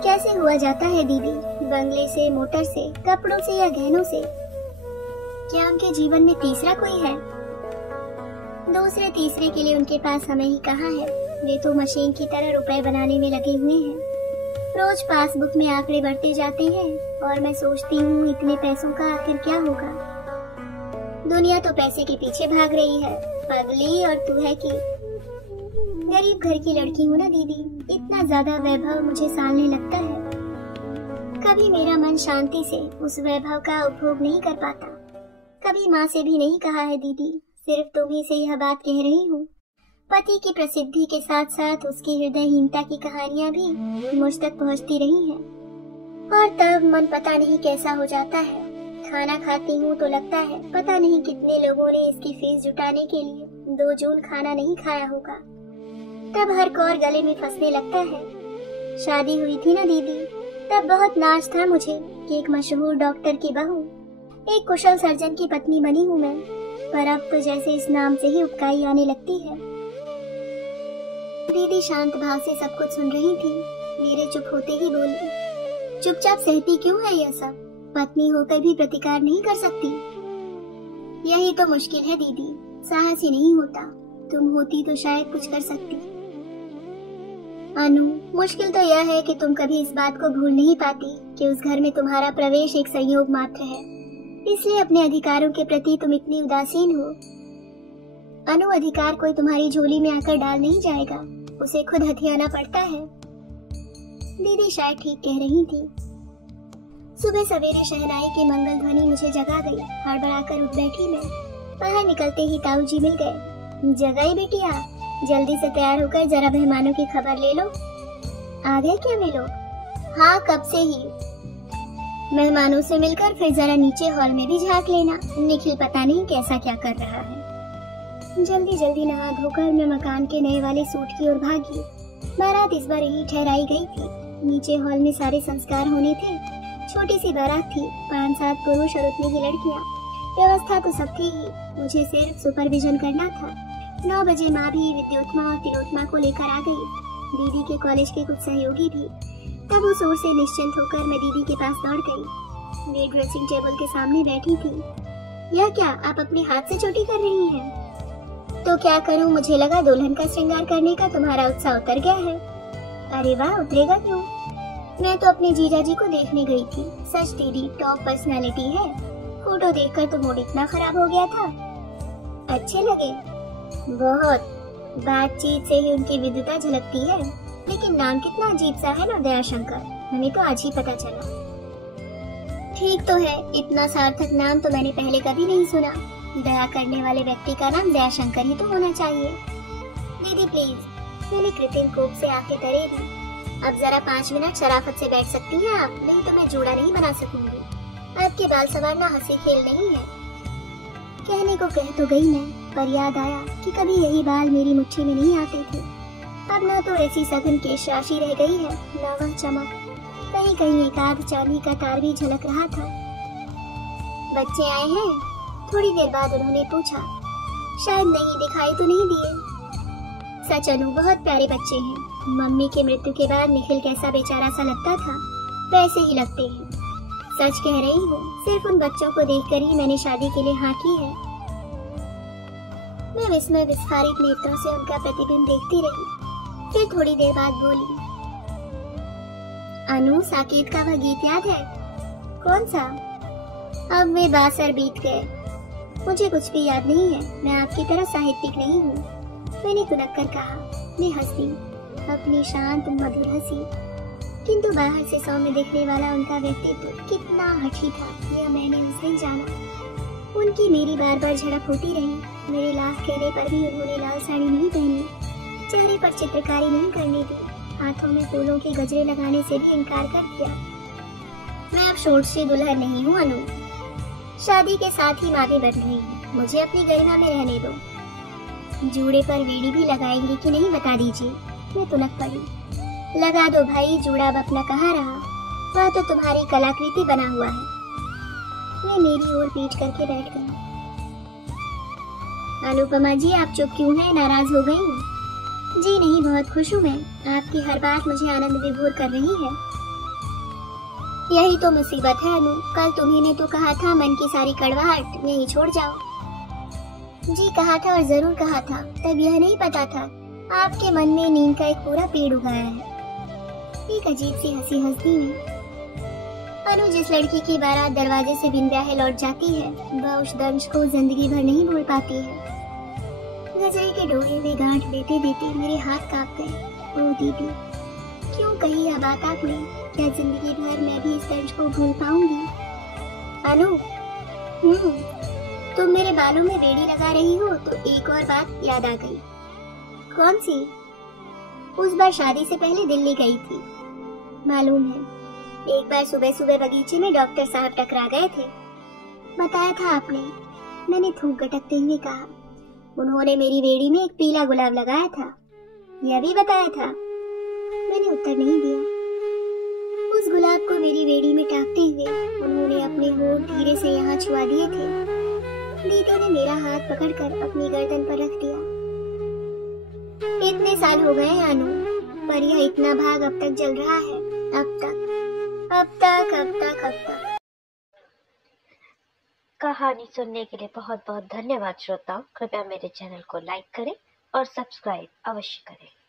कैसे हुआ जाता है दीदी? बंगले से, मोटर से, कपड़ों से या गहनों से? क्या उनके जीवन में तीसरा कोई है? दूसरे तीसरे के लिए उनके पास समय ही कहाँ है। वे तो मशीन की तरह रुपए बनाने में लगे हुए हैं। रोज पासबुक में आंकड़े बढ़ते जाते हैं और मैं सोचती हूँ इतने पैसों का आखिर क्या होगा। दुनिया तो पैसे के पीछे भाग रही है पगली, और तू है कि गरीब घर की लड़की हूँ ना दीदी। इतना ज्यादा वैभव मुझे सालने लगता है। कभी मेरा मन शांति से उस वैभव का उपभोग नहीं कर पाता। कभी माँ से भी नहीं कहा है दीदी, सिर्फ तुम्ही से यह बात कह रही हूँ। पति की प्रसिद्धि के साथ साथ उसकी हृदयहीनता की कहानियाँ भी मुझ तक पहुँचती रही हैं, और तब मन पता नहीं कैसा हो जाता है। खाना खाती हूँ तो लगता है पता नहीं कितने लोगों ने इसकी फीस जुटाने के लिए 2 जून खाना नहीं खाया होगा। तब हर कौर गले में फंसने लगता है। शादी हुई थी ना दीदी, तब बहुत नाज था मुझे कि एक मशहूर डॉक्टर की बहू, एक कुशल सर्जन की पत्नी बनी हूँ मैं, पर अब तो जैसे इस नाम से ही उबकाई आने लगती है। 2 जून खाना नहीं खाया होगा। तब हर कौर गले में फंसने लगता है। शादी हुई थी ना दीदी, तब बहुत नाज था मुझे कि एक मशहूर डॉक्टर की बहू, एक कुशल सर्जन की पत्नी बनी हूँ मैं, पर अब तो जैसे इस नाम से ही उबकाई आने लगती है। दीदी शांत भाव से सब कुछ सुन रही थी। मेरे चुप होते ही बोली, चुपचाप सहती क्यों है यह सब? पत्नी होकर भी प्रतिकार नहीं कर सकती? यही तो मुश्किल है दीदी, साहस ही नहीं होता। तुम होती तो शायद कुछ कर सकती। अनु, मुश्किल तो यह है कि तुम कभी इस बात को भूल नहीं पाती कि उस घर में तुम्हारा प्रवेश एक संयोग मात्र है, इसलिए अपने अधिकारों के प्रति तुम इतनी उदासीन हो। अनु, अधिकार कोई तुम्हारी झोली में आकर डाल नहीं जाएगा, उसे खुद हथियाना पड़ता है। दीदी शायद ठीक कह रही थी। सुबह सवेरे शहनाई की मंगल ध्वनि मुझे जगा गई। हड़बड़ाकर उठ बैठी मैं। बाहर निकलते ही ताऊ जी मिल गए। जगाई बेटिया, जल्दी से तैयार होकर जरा मेहमानों की खबर ले लो। आ गए क्या वे लोग? हाँ, कब से ही। मेहमानों से मिलकर फिर जरा नीचे हॉल में भी झांक लेना। निखिल पता नहीं कैसा क्या कर रहा है। जल्दी जल्दी नहा धोकर मैं मकान के नए वाले सूट की ओर भागी। बारात इस बार यही ठहराई गई थी। नीचे हॉल में सारे संस्कार होने थे। छोटी सी बारात थी, 5-7 पुरुष और उतनी ही लड़कियां। व्यवस्था तो सब थी ही, मुझे सिर्फ सुपरविजन करना था। 9 बजे माँ भी विद्योत्मा और तिलोत्मा को लेकर आ गई। दीदी के कॉलेज के कुछ सहयोगी भी। तब उस ओर से निश्चिंत होकर मैं दीदी के पास दौड़ गई। वे ड्रेसिंग टेबल के सामने बैठी थी। यह क्या, आप अपने हाथ से चोटी कर रही हैं? तो क्या करूं, मुझे लगा दुल्हन का श्रृंगार करने का तुम्हारा उत्साह उतर गया है। अरे वाह, उतरेगा क्यों? मैं तो अपने जीजा जी को देखने गई थी। सच दीदी, टॉप पर्सनालिटी है। फोटो देखकर तो मूड इतना खराब हो गया था। अच्छे लगे? बहुत। बातचीत से ही उनकी विद्वता झलकती है। लेकिन नाम कितना अजीब सा है ना, दयाशंकर। हमें तो आज ही पता चला। ठीक तो है, इतना सार्थक नाम तो मैंने पहले कभी नहीं सुना। दया करने वाले व्यक्ति का नाम दयाशंकर ही तो होना चाहिए। दीदी प्लीज, मैंने कृत्रिम कोप से आंखें तरे दी। अब जरा 5 मिनट शराफत से बैठ सकती हैं आप, नहीं तो मैं जूड़ा नहीं बना सकूंगी। आपके बाल संवारना हंसी खेल नहीं है। कहने को कह तो गई मैं, पर याद आया कि कभी यही बाल मेरी मुट्ठी में नहीं आते थे। अब ना तो ऐसी सघन केश राशि रह गई है, ना वह चमक। कहीं कहीं एक आध चांदी का तार भी झलक रहा था। बच्चे आए हैं? थोड़ी देर बाद उन्होंने पूछा। शायद नहीं, दिखाई तो नहीं दिए। सच अनु, बहुत प्यारे बच्चे हैं। मम्मी की मृत्यु के बाद निखिल कैसा बेचारा सा लगता था, वैसे ही लगते हैं। सच कह रही हूँ, सिर्फ उन बच्चों को देखकर ही मैंने शादी के लिए हाँ की है। मैं विस्मय विस्फारित नेत्रों से उनका प्रतिबिंब देखती रही। फिर थोड़ी देर बाद बोली, अनु, साकेत का वह गीत याद है? कौन सा? अब वे बासर बीत गए। मुझे कुछ भी याद नहीं है। मैं आपकी तरह साहित्यिक नहीं हूँ। मैंने तुनक कर कहा। मैं हंस दी, अपनी शांत मधुर हंसी। किंतु बाहर से सौम्य दिखने वाला उनका व्यक्तित्व कितना हठी था, यह मैंने उस दिन जाना। उनकी मेरी बार बार झड़प होती रही। मेरे लाख कहने पर भी उन्होंने लाल साड़ी नहीं पहनी, चेहरे पर चित्रकारी नहीं करने दी, हाथों में फूलों के गजरे लगाने से भी इनकार कर दिया। मैं अब शोरशी दुल्हन नहीं हूँ अनु। शादी के साथ ही माँ भी बन गई। मुझे अपनी गरिमा में रहने दो। जूड़े पर वेड़ी भी लगाएंगे कि नहीं, बता दीजिए। मैं तुनक पड़ी। लगा दो भाई, जूड़ा अब अपना कहाँ रहा। वह तो तुम्हारी कलाकृति बना हुआ है। वे मेरी ओर पीठ करके बैठ गई। अनुपमा जी, आप चुप क्यों हैं? नाराज हो गई? जी नहीं, बहुत खुश हूँ मैं। आपकी हर बात मुझे आनंद विभोर कर रही है। यही तो मुसीबत है अनु। कल तुम्ही ने तो कहा था मन की सारी कड़वाहट यहीं छोड़ जाओ। जी कहा था, और जरूर कहा था। तब यह नहीं पता था आपके मन में नींद का एक पूरा पेड़ उगाया है। एक अजीब सी हंसी हंस दी मैं। अनु, जिस लड़की की बारात दरवाजे से बिन ब्याहे लौट जाती है, वह उस दंश को जिंदगी भर नहीं भूल पाती है। गजरे के डोरे में गांठ देते देते मेरे हाथ कांप गए। ओ दीदी, क्यों कही यह बात आपने? क्या जिंदगी भर मैं भी इस दर्द को भूल पाऊंगी? अनु, तुम मेरे बालों में बेड़ी लगा रही हो तो एक और बात याद आ गई। कौन सी? उस बार शादी से पहले दिल्ली गई थी, मालूम है। एक बार सुबह सुबह बगीचे में डॉक्टर साहब टकरा गए थे। बताया था आपने। मैंने थूक गटकते हुए कहा। उन्होंने मेरी बेड़ी में एक पीला गुलाब लगाया था, यह भी बताया था। मैंने उत्तर नहीं दिया। उस गुलाब को मेरी बेड़ी में टांगते हुए उन्होंने अपने होंठ धीरे से यहाँ छुआ दिए थे। दीदी ने मेरा हाथ पकड़कर अपनी गर्दन पर रख दिया। इतने साल हो गए अनु, पर यह इतना भाग अब तक जल रहा है। अब तक अब तक अब तक अब तक। कहानी सुनने के लिए बहुत बहुत धन्यवाद श्रोताओं। कृपया मेरे चैनल को लाइक करें और सब्सक्राइब अवश्य करें।